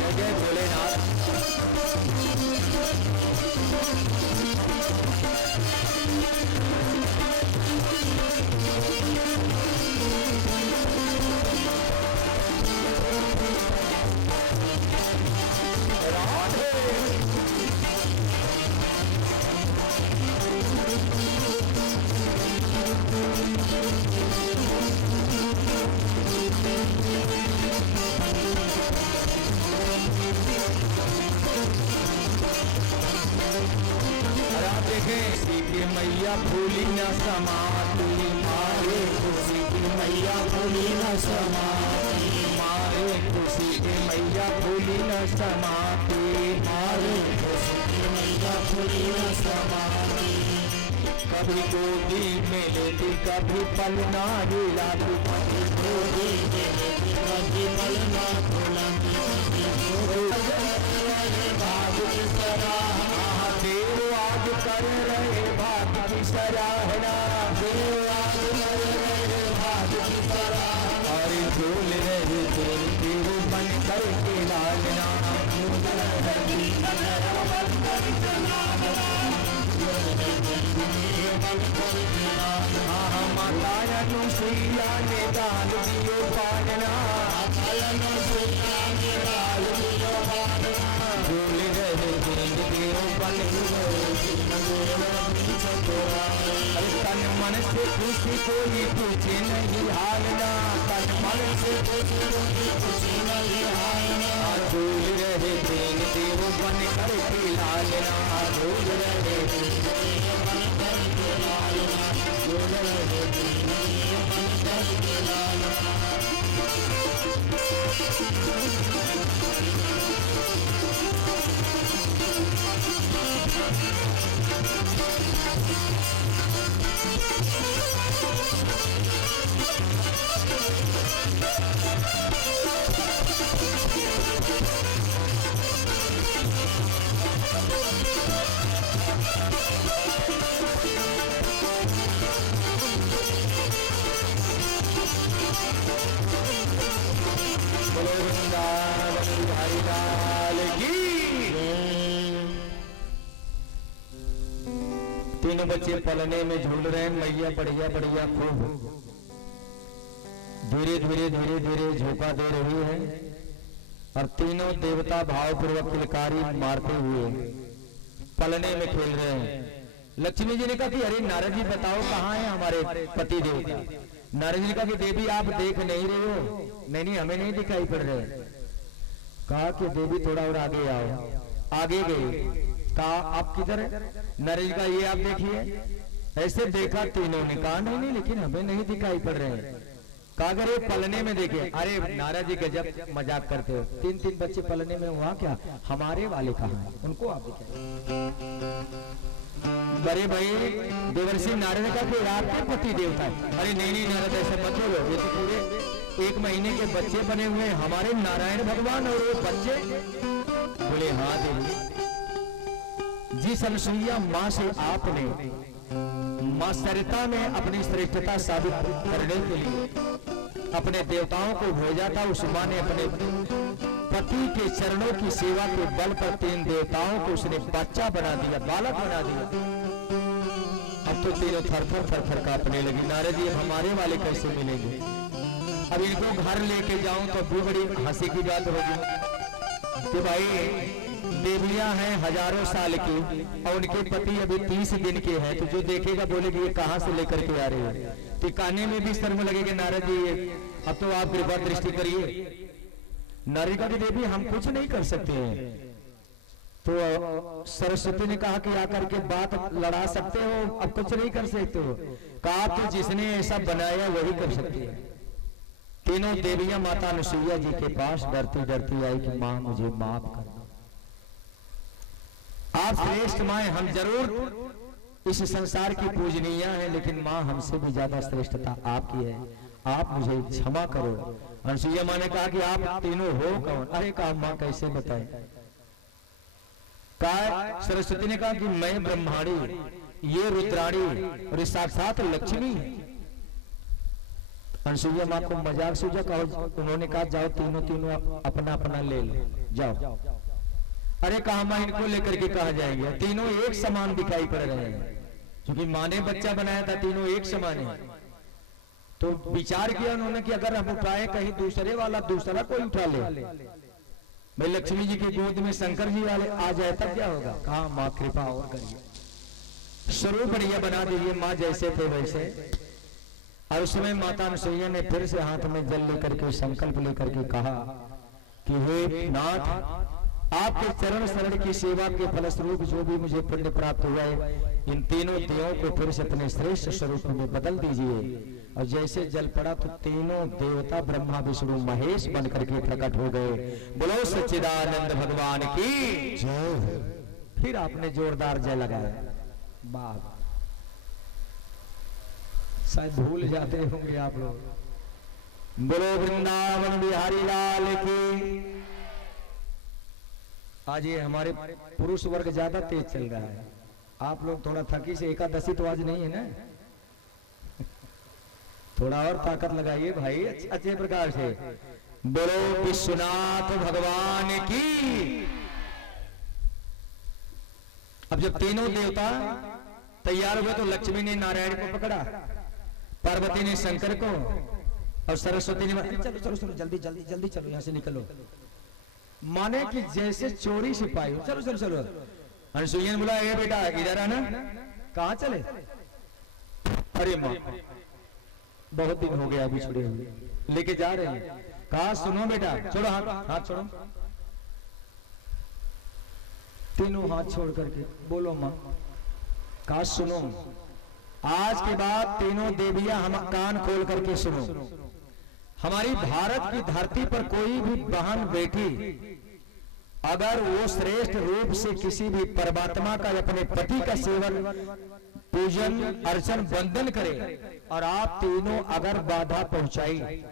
जय जय भोलेनाथ। और आप देखें सीधी मैया फूली न समाती मारे खुशी की मैया फूली न समाती मारे खुशी की मैया फूली न समाती मारे खुशी की मैया फूली न समाती कभी गोदी में लेती कभी पलना हिलाती गोदी में लेती कभी पलना खुलाती भाग की सराहना देव आज कर रहे भाग की सराहना देव आज कर रहे भाग की सराहना और झूल रहे देव बन करके लालना माता अनुसुईया ने दान दियो पालना झूल रहे देव बन तन मन से खुशी कोई पूछे नहीं हालना तन मन से खुशी नहीं हालना झूल रहे देव बन करके लालना झूल रहे बोलो वृंदावन बिहारी लाल की। तीनों बच्चे पलने में झूल रहे हैं मैया बढ़िया बढ़िया खूब धीरे धीरे धीरे धीरे झोंका दे रही है और तीनों देवता भावपूर्वक किलकारी मारते हुए पलने में खेल रहे हैं। लक्ष्मी जी ने कहा कि अरे नारद जी बताओ कहाँ है हमारे पति देवता। नारद जी ने कहा कि देवी आप देख नहीं रहे हो। नहीं हमें नहीं दिखाई पड़ रहे। कहा कि देवी थोड़ा और आगे आओ। आगे गए। कहा आप किधर है। नारद जी का ये आप देखिए। ऐसे देखा तीनों ने। कहा नहीं लेकिन हमें नहीं दिखाई पड़ रहे हैं। कहा अगर ये पलने में देखे। अरे नारद जी गजब मजाक करते हो। तीन बच्चे पलने में हुआ क्या हमारे वाले कहाँ है उनको आप दिखाए। बड़े भाई देवर्षि नारद का कोई आपके पति देवता है। अरे नहीं नारद ऐसे मत बोलो। ये तो पूरे 1 महीने के बच्चे बने हुए हैं हमारे नारायण भगवान और वो बच्चे। बोले हाँ देवी जिस अनुसुईया माँ से आपने माँ सरिता में अपनी श्रेष्ठता साबित करने के लिए अपने देवताओं को भेजा था। उस माँ ने अपने पति के चरणों की सेवा के बल पर 3 देवताओं को उसने बच्चा बना दिया बालक बना दिया। अब तो तीनों थर-थर कांपने लगी। नारद जी हमारे वाले कैसे मिलेंगे। अब इनको घर लेके जाऊं तो भी बड़ी हंसी की बात होगी कि भाई देवियां हैं हजारों साल की और उनके पति अभी 30 दिन के हैं। तो जो देखेगा बोलेगी ये कहां से लेकर के आ रहे हैं। टिकाने में भी शर्म लगेगा। नारद जी अब तो आप कृपा दृष्टि करिए। नारिका की देवी हम कुछ नहीं कर सकते हैं। तो सरस्वती ने कहा कि आकर के बात लड़ा सकते हो, अब कुछ नहीं कर सकते हो। कहा तो जिसने ऐसा बनाया वही कर सकती है। तीनों देवियां माता अनुसुईया जी के पास डरती डरती आई कि मां मुझे माफ कर दो, आप श्रेष्ठ मां, हम जरूर इस संसार की पूजनीय हैं, लेकिन मां हमसे भी ज्यादा श्रेष्ठता आपकी है, आप मुझे क्षमा करो। अनुसुईया मां ने कहा कि आप तीनों हो कौन? अरे कहा मां कैसे बताएं? कहा सरस्वती ने कहा कि मैं ब्रह्माणी, ये रुद्राणी और ये साक्षात लक्ष्मी है। अनुसुईया मां को मजाक सूझा, कहा उन्होंने कहा जाओ तीनों तीनों अपना अपना ले लो, जाओ। अरे कहा मां इनको लेकर के कहा जाएंगे? तीनों एक समान दिखाई पड़ रहे हैं, क्योंकि मां ने बच्चा बनाया था, तीनों एक समान है। तो विचार किया उन्होंने कि अगर हम उठाए कहीं दूसरे वाला दूसरा कोई उठा ले, भाई लक्ष्मी जी की गोद में शंकर जी वाले आ जाए तब क्या होगा? कहा मां कृपा और करिए, स्वरूप बढ़िया बना दीजिए, मां जैसे थे वैसे। और उस समय माता अनुसुईया ने फिर से हाथ में जल लेकर के संकल्प लेकर के कहा कि हे नाथ, आपके चरण शरण की सेवा के फलस्वरूप जो भी मुझे पुण्य प्राप्त हुआ है, इन तीनों देवों को फिर से अपने श्रेष्ठ स्वरूप में बदल दीजिए। और जैसे जल पड़ा तो तीनों देवता ब्रह्मा विष्णु महेश बन करके प्रकट हो गए। बोलो सच्चिदानंद भगवान की जय। फिर आपने जोरदार जय लगाया। वाह, शायद भूल जाते होंगे आप लोग। बोलो वृंदावन बिहारी लाल की। आज ये हमारे पुरुष वर्ग ज्यादा तेज चल रहा है, आप लोग थोड़ा थकी से, एकादशी तो आज नहीं है ना, थोड़ा और ताकत लगाइए भाई अच्छे प्रकार से। बोलो विश्वनाथ भगवान की। अब जब तीनों देवता तैयार हुए तो लक्ष्मी ने नारायण को पकड़ा, पार्वती ने शंकर को, और सरस्वती ने चलो चलो चलो जल्दी जल्दी जल्दी चलो यहां से निकलो, माने कि जैसे चोरी सिपाही, चलो चलो चलो। अनुसुईया ने बोला ये बेटा इधर आना। कहाँ चले? अरे माँ बहुत दिन हो गया अभी छुड़े हुए, लेके जा रहे हैं। कहा सुनो बेटा, छोड़ो हाथ, हाथ छोड़ो। तीनों हाथ छोड़ करके बोलो माँ। कहा सुनो, आज के बाद तीनों देवियां हम कान खोल करके सुनो, हमारी भारत की धरती पर कोई भी बहन बेटी अगर वो श्रेष्ठ रूप से किसी भी परमात्मा का अपने पति का सेवन पूजन अर्चन वंदन करे और आप तीनों अगर बाधा पहुंचाई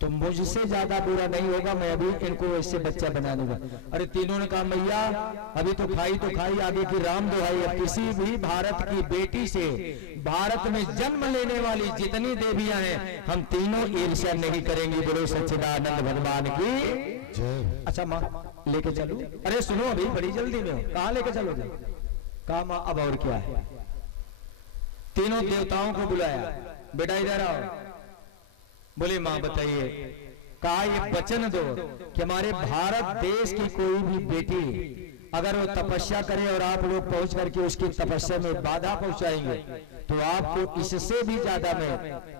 तो मुझसे ज्यादा बुरा नहीं होगा, मैं अभी इनको ऐसे बच्चा बना दूंगा। अरे तीनों ने कहा मैया अभी तो खाई आगे की राम दुहाई, अब किसी भी भारत की बेटी से भारत में जन्म लेने वाली जितनी देवियां हैं हम तीनों ईर्ष्या नहीं करेंगी। बोलो सच्चिदानंद भगवान की। अच्छा माँ लेके चलो। अरे सुनो अभी बड़ी जल्दी में हो, कहाँ लेके चलोगे? कहा माँ अब और क्या है। तीनों देवताओं को बुलाया, बेटा इधर आओ। बोले माँ बताइए। कहा ये वचन दो कि हमारे भारत देश की कोई भी बेटी अगर वो तपस्या करे और आप लोग पहुंच करके उसकी तपस्या में बाधा पहुंचाएंगे तो आपको इससे भी ज्यादा मैं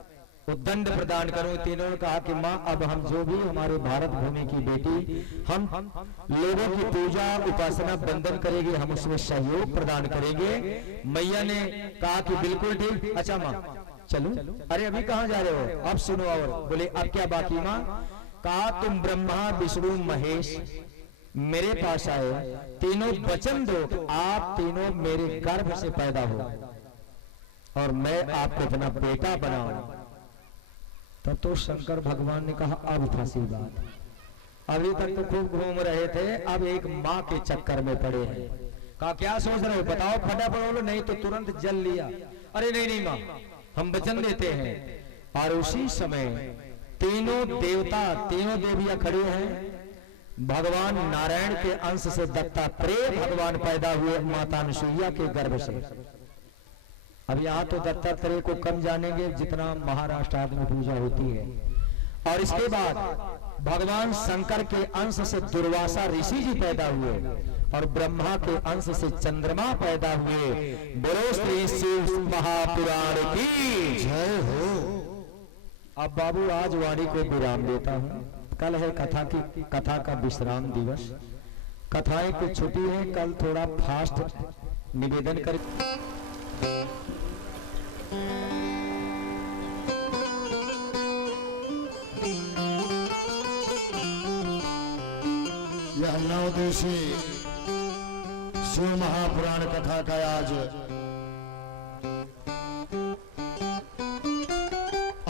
दंड प्रदान करूं। तीनों ने कहा कि माँ अब हम जो भी हमारे भारत भूमि की बेटी हम लोगों की पूजा उपासना बंधन करेंगे, हम उसमें सहयोग प्रदान करेंगे। मैया ने कहा कि बिल्कुल ठीक। अच्छा माँ चलो। अरे अभी कहाँ जा रहे हो? अब सुनो। और बोले अब क्या बाकी माँ? कहा तुम ब्रह्मा विष्णु महेश मेरे पास आए, तीनों वचन दो आप तीनों मेरे गर्भ से पैदा हो और मैं आपको अपना बेटा बनाऊं। तब तो शंकर भगवान ने कहा अब फंसी बात, अभी तक तो खूब घूम रहे थे, अब एक माँ के चक्कर में पड़े हैं। कहा क्या सोच रहे हो बताओ, फटाफट बोलो नहीं तो तुरंत जल लिया। अरे नहीं नहीं माँ हम वचन देते हैं। और उसी समय तीनों देवता तीनों देवियां खड़ी हैं। भगवान नारायण के अंश से दत्तात्रेय भगवान पैदा हुए माता अनुसुईया के गर्भ से। अब यहाँ तो दत्तात्रेय को कम जानेंगे जितना महाराष्ट्र आदि में पूजा होती है। और इसके बाद भगवान शंकर के अंश से दुर्वासा ऋषि जी पैदा हुए और ब्रह्मा के अंश से चंद्रमा पैदा हुए। बोलो श्री शिव महापुराण की जय हो। अब बाबू आज वाणी को विराम देता हूँ, कल है कथा का विश्राम दिवस। कथाएं कुछ छुपी है, कल थोड़ा फास्ट निवेदन कर। यह नवदेशी शिव महापुराण कथा का आज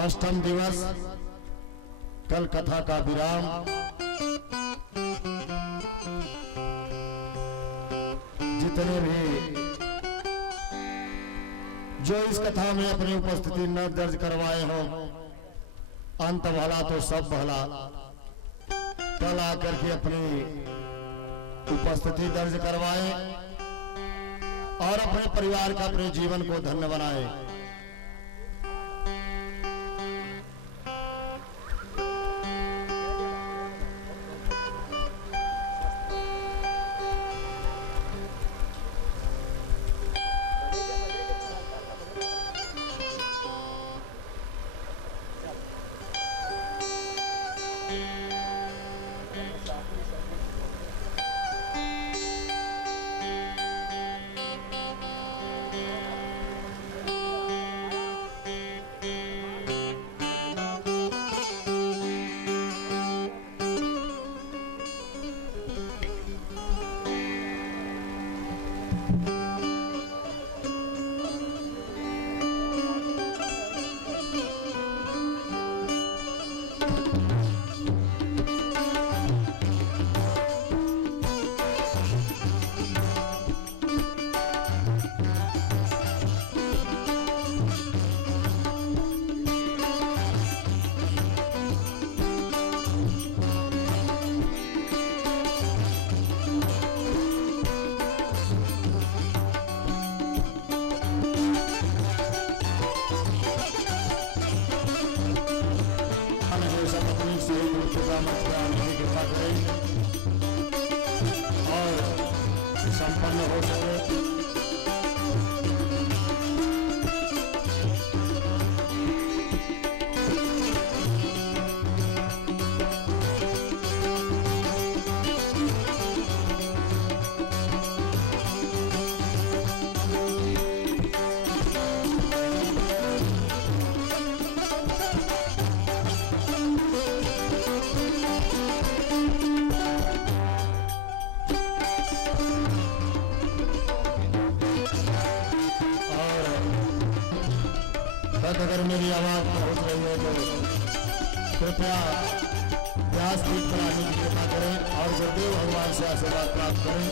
अष्टम दिवस, कल कथा का विराम। जितने भी जो इस कथा में अपनी उपस्थिति न दर्ज करवाए हो, अंत भला तो सब भला, कल आकर के अपनी उपस्थिति दर्ज करवाए और अपने परिवार का, अपने जीवन को धन्य बनाए। और संपन्न हो सके। अगर मेरी आवाज पहुंच रही है तो कृपया व्यासपीठ पर आने की कृपा करें और गुरुदेव भगवान से आशीर्वाद प्राप्त करें।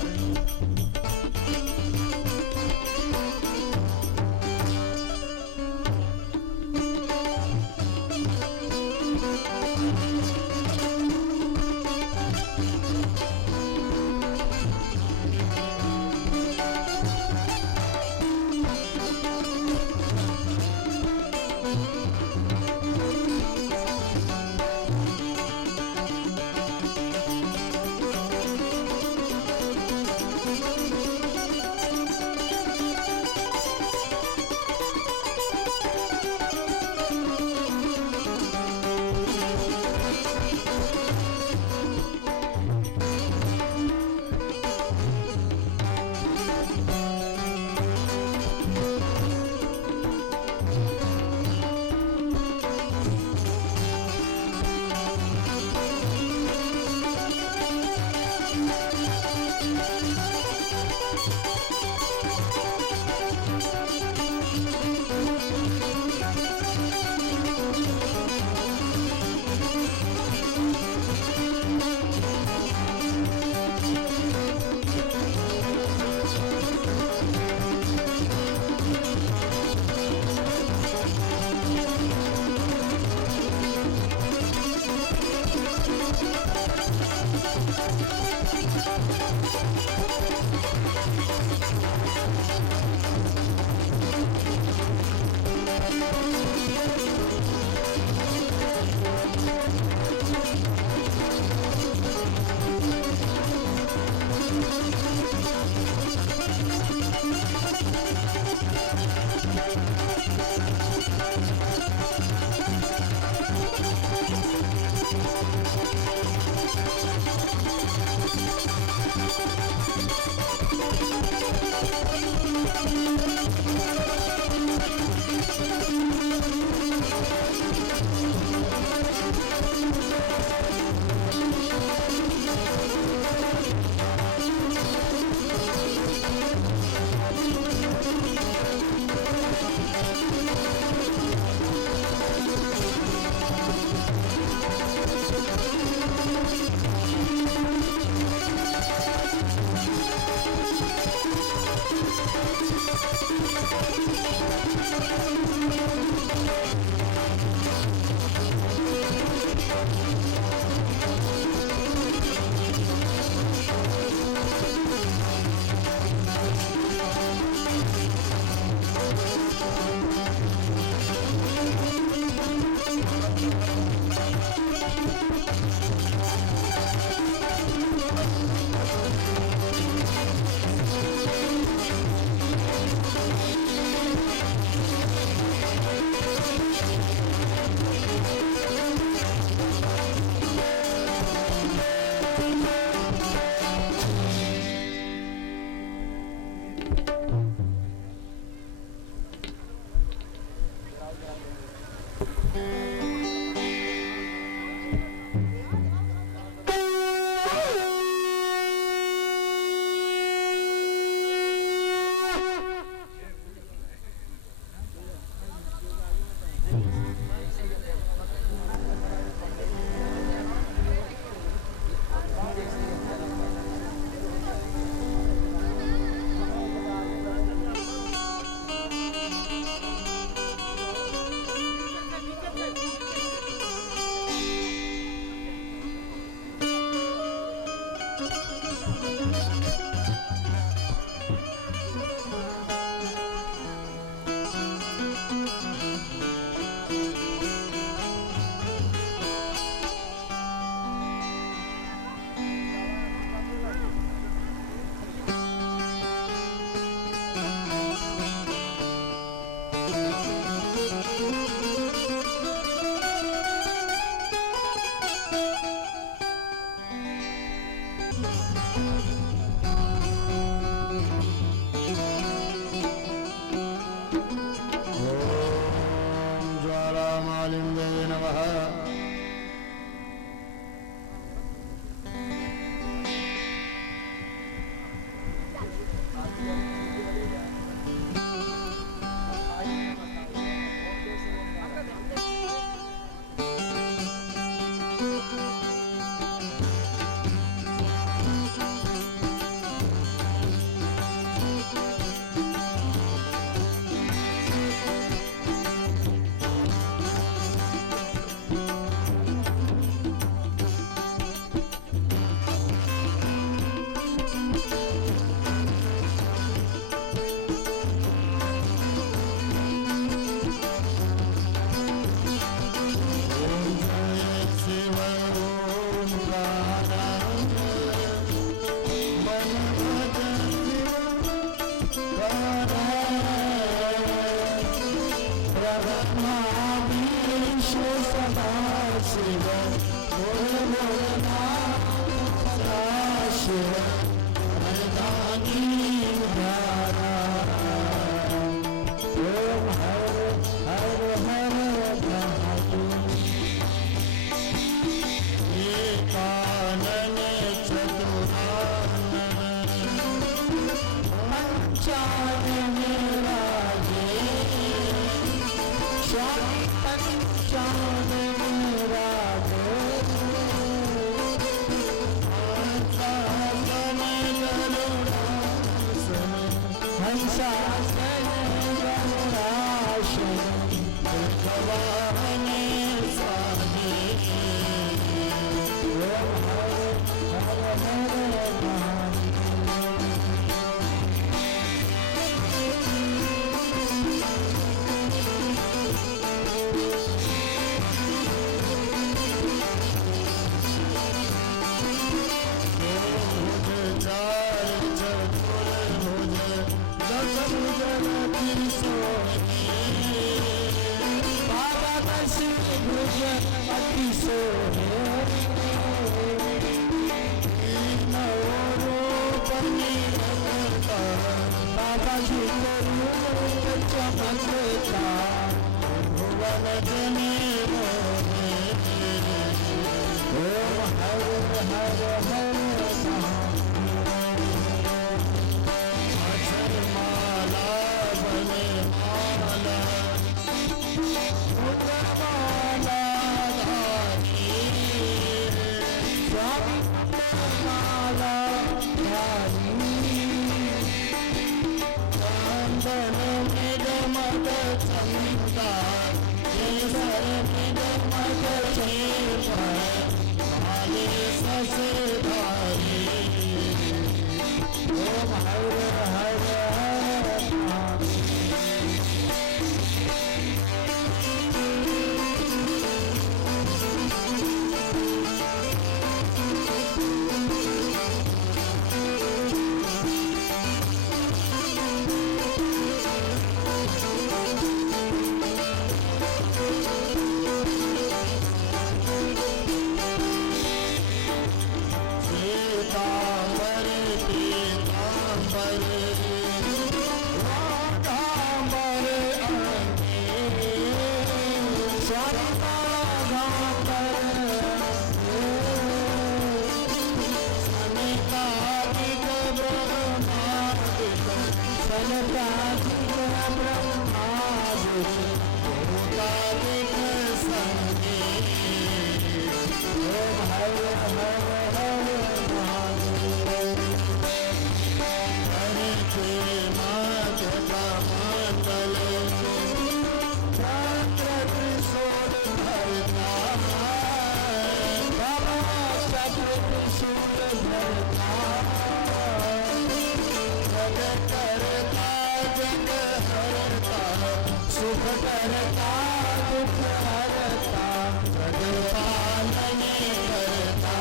ब्रह्मा विष्णु सदा शिव बोल भोलेनाथ सदा शिव वरदानी उदारा ओम हर हर हर महादेव एकानन चतुरानन पंचानन राजे स्वामी पंचानन राजे हंसासन गरुडासन भगवान स्वामी ओम हर हर हर बाबा जी चमकता भुवन जने ओम हर हर हर अक्षर माला बने माला रुद्रमाला धारी स्वामी माला धारी चंदन निगमद चंदा केसर निगमद चेपा माले ससधारी ओम हर हर हर सुख करता दुख हरता जग पालन करता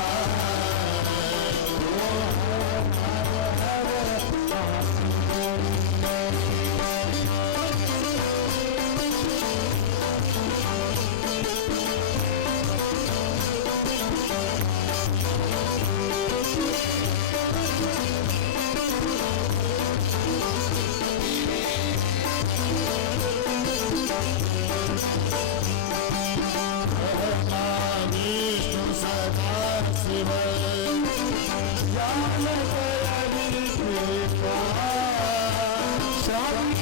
स्वामी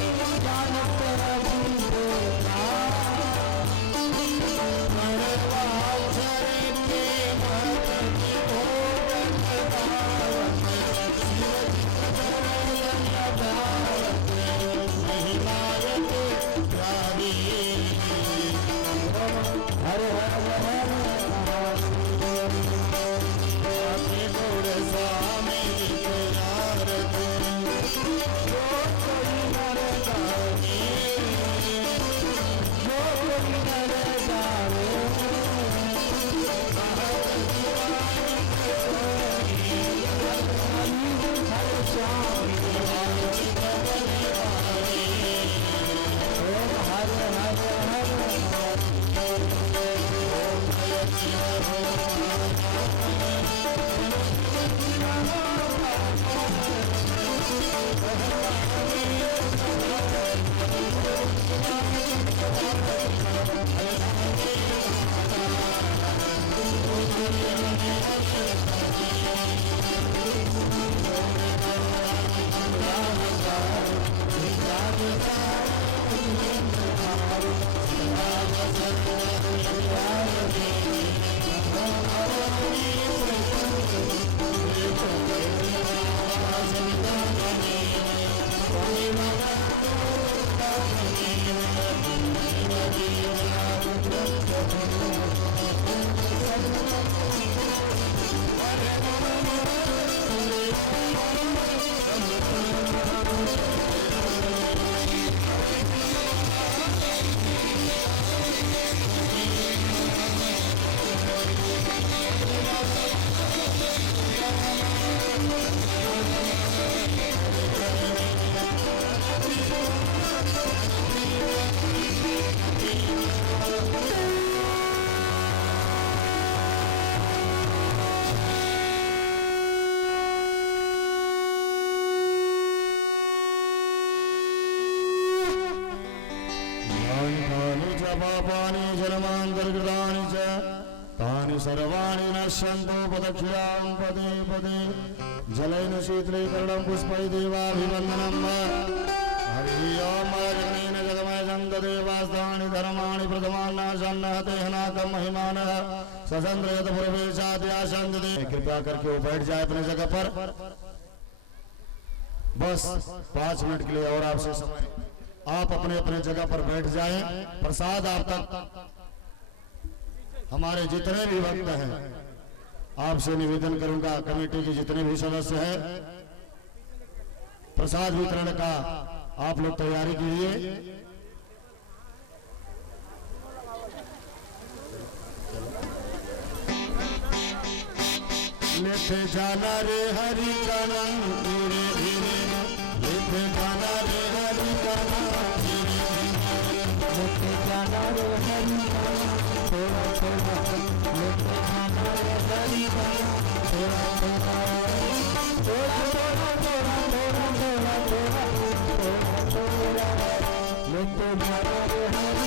पापानि जन्मान्तर्कृतानि च तानि सर्वाणि नश्यन्तो पदक्षिणां पदे पदे जलेन शीतलीकरणं पुष्पै देवाभिवन्दनं हरि ओम अग्नेन जगमयं देवास्तानि धर्माणि प्रथमान्नाशन्नहते हनाकं महिमानः सचन्द्रयत प्रवेशाद्याशन्ते। कृपया करके वो बैठ जाए अपने जगह पर। बस 5 मिनट के लिए और आपसे समय, आप अपने अपने जगह पर बैठ जाएं। प्रसाद आप तक हमारे जितने भी भक्त हैं, आपसे निवेदन करूंगा, कमेटी के जितने भी सदस्य हैं, प्रसाद वितरण का आप लोग तैयारी कीजिए। लेते जाना रे हरि का नाम धीरे धीरे, लेते जाना रे हरि का नाम धीरे धीरे, लेते जाना रे हरि का नाम थोड़ा थोड़ा, लेते जाना रे हरि का नाम थोड़ा थोड़ा, थोड़ा थोड़ा थोड़ा थोड़ा थोड़ा थोड़ा थोड़ा, लेते जाना रे हरि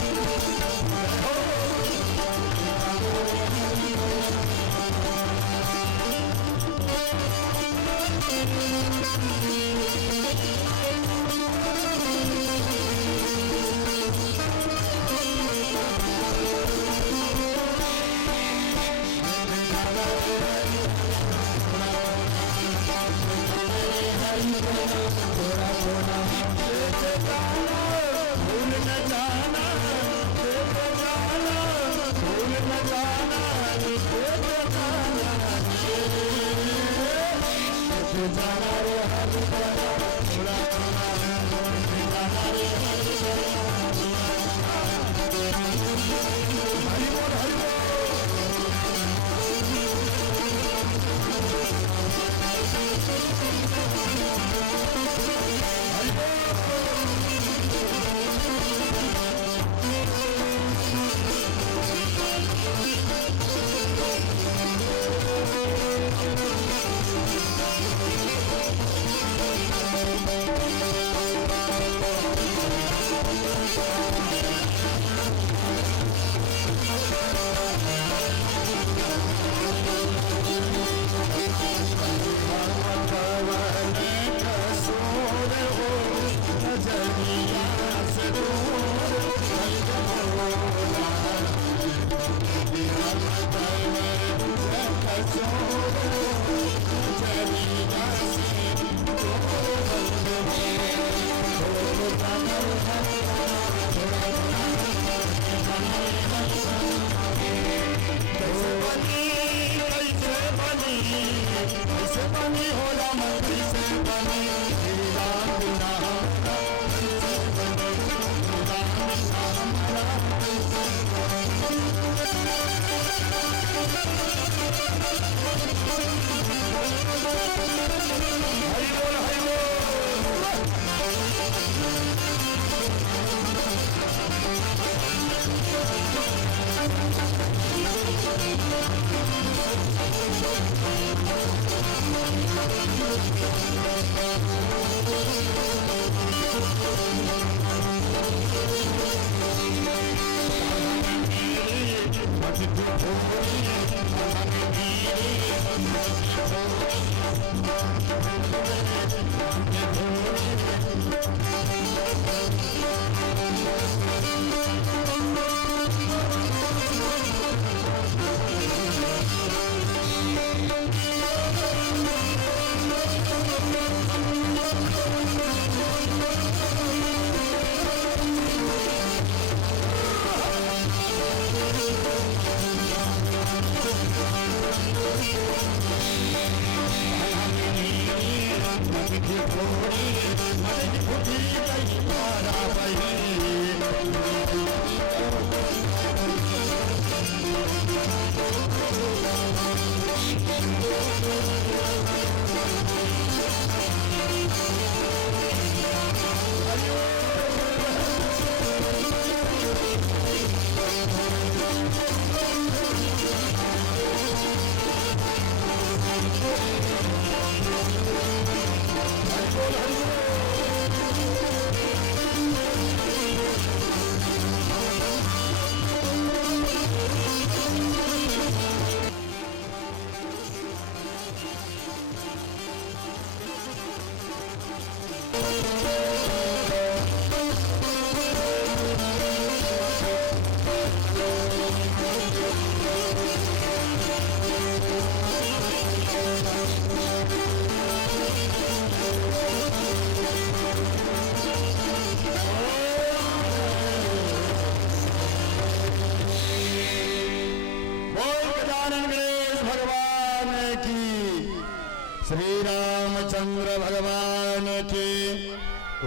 श्री रामचंद्र भगवान की,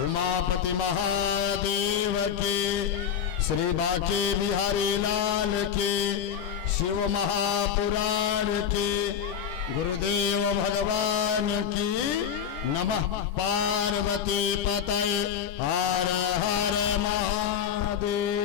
उमापति महादेव की, श्री बांके बिहारी लाल की, शिव महापुराण की, गुरुदेव भगवान की। नमः पार्वती पतये हर हर महादेव।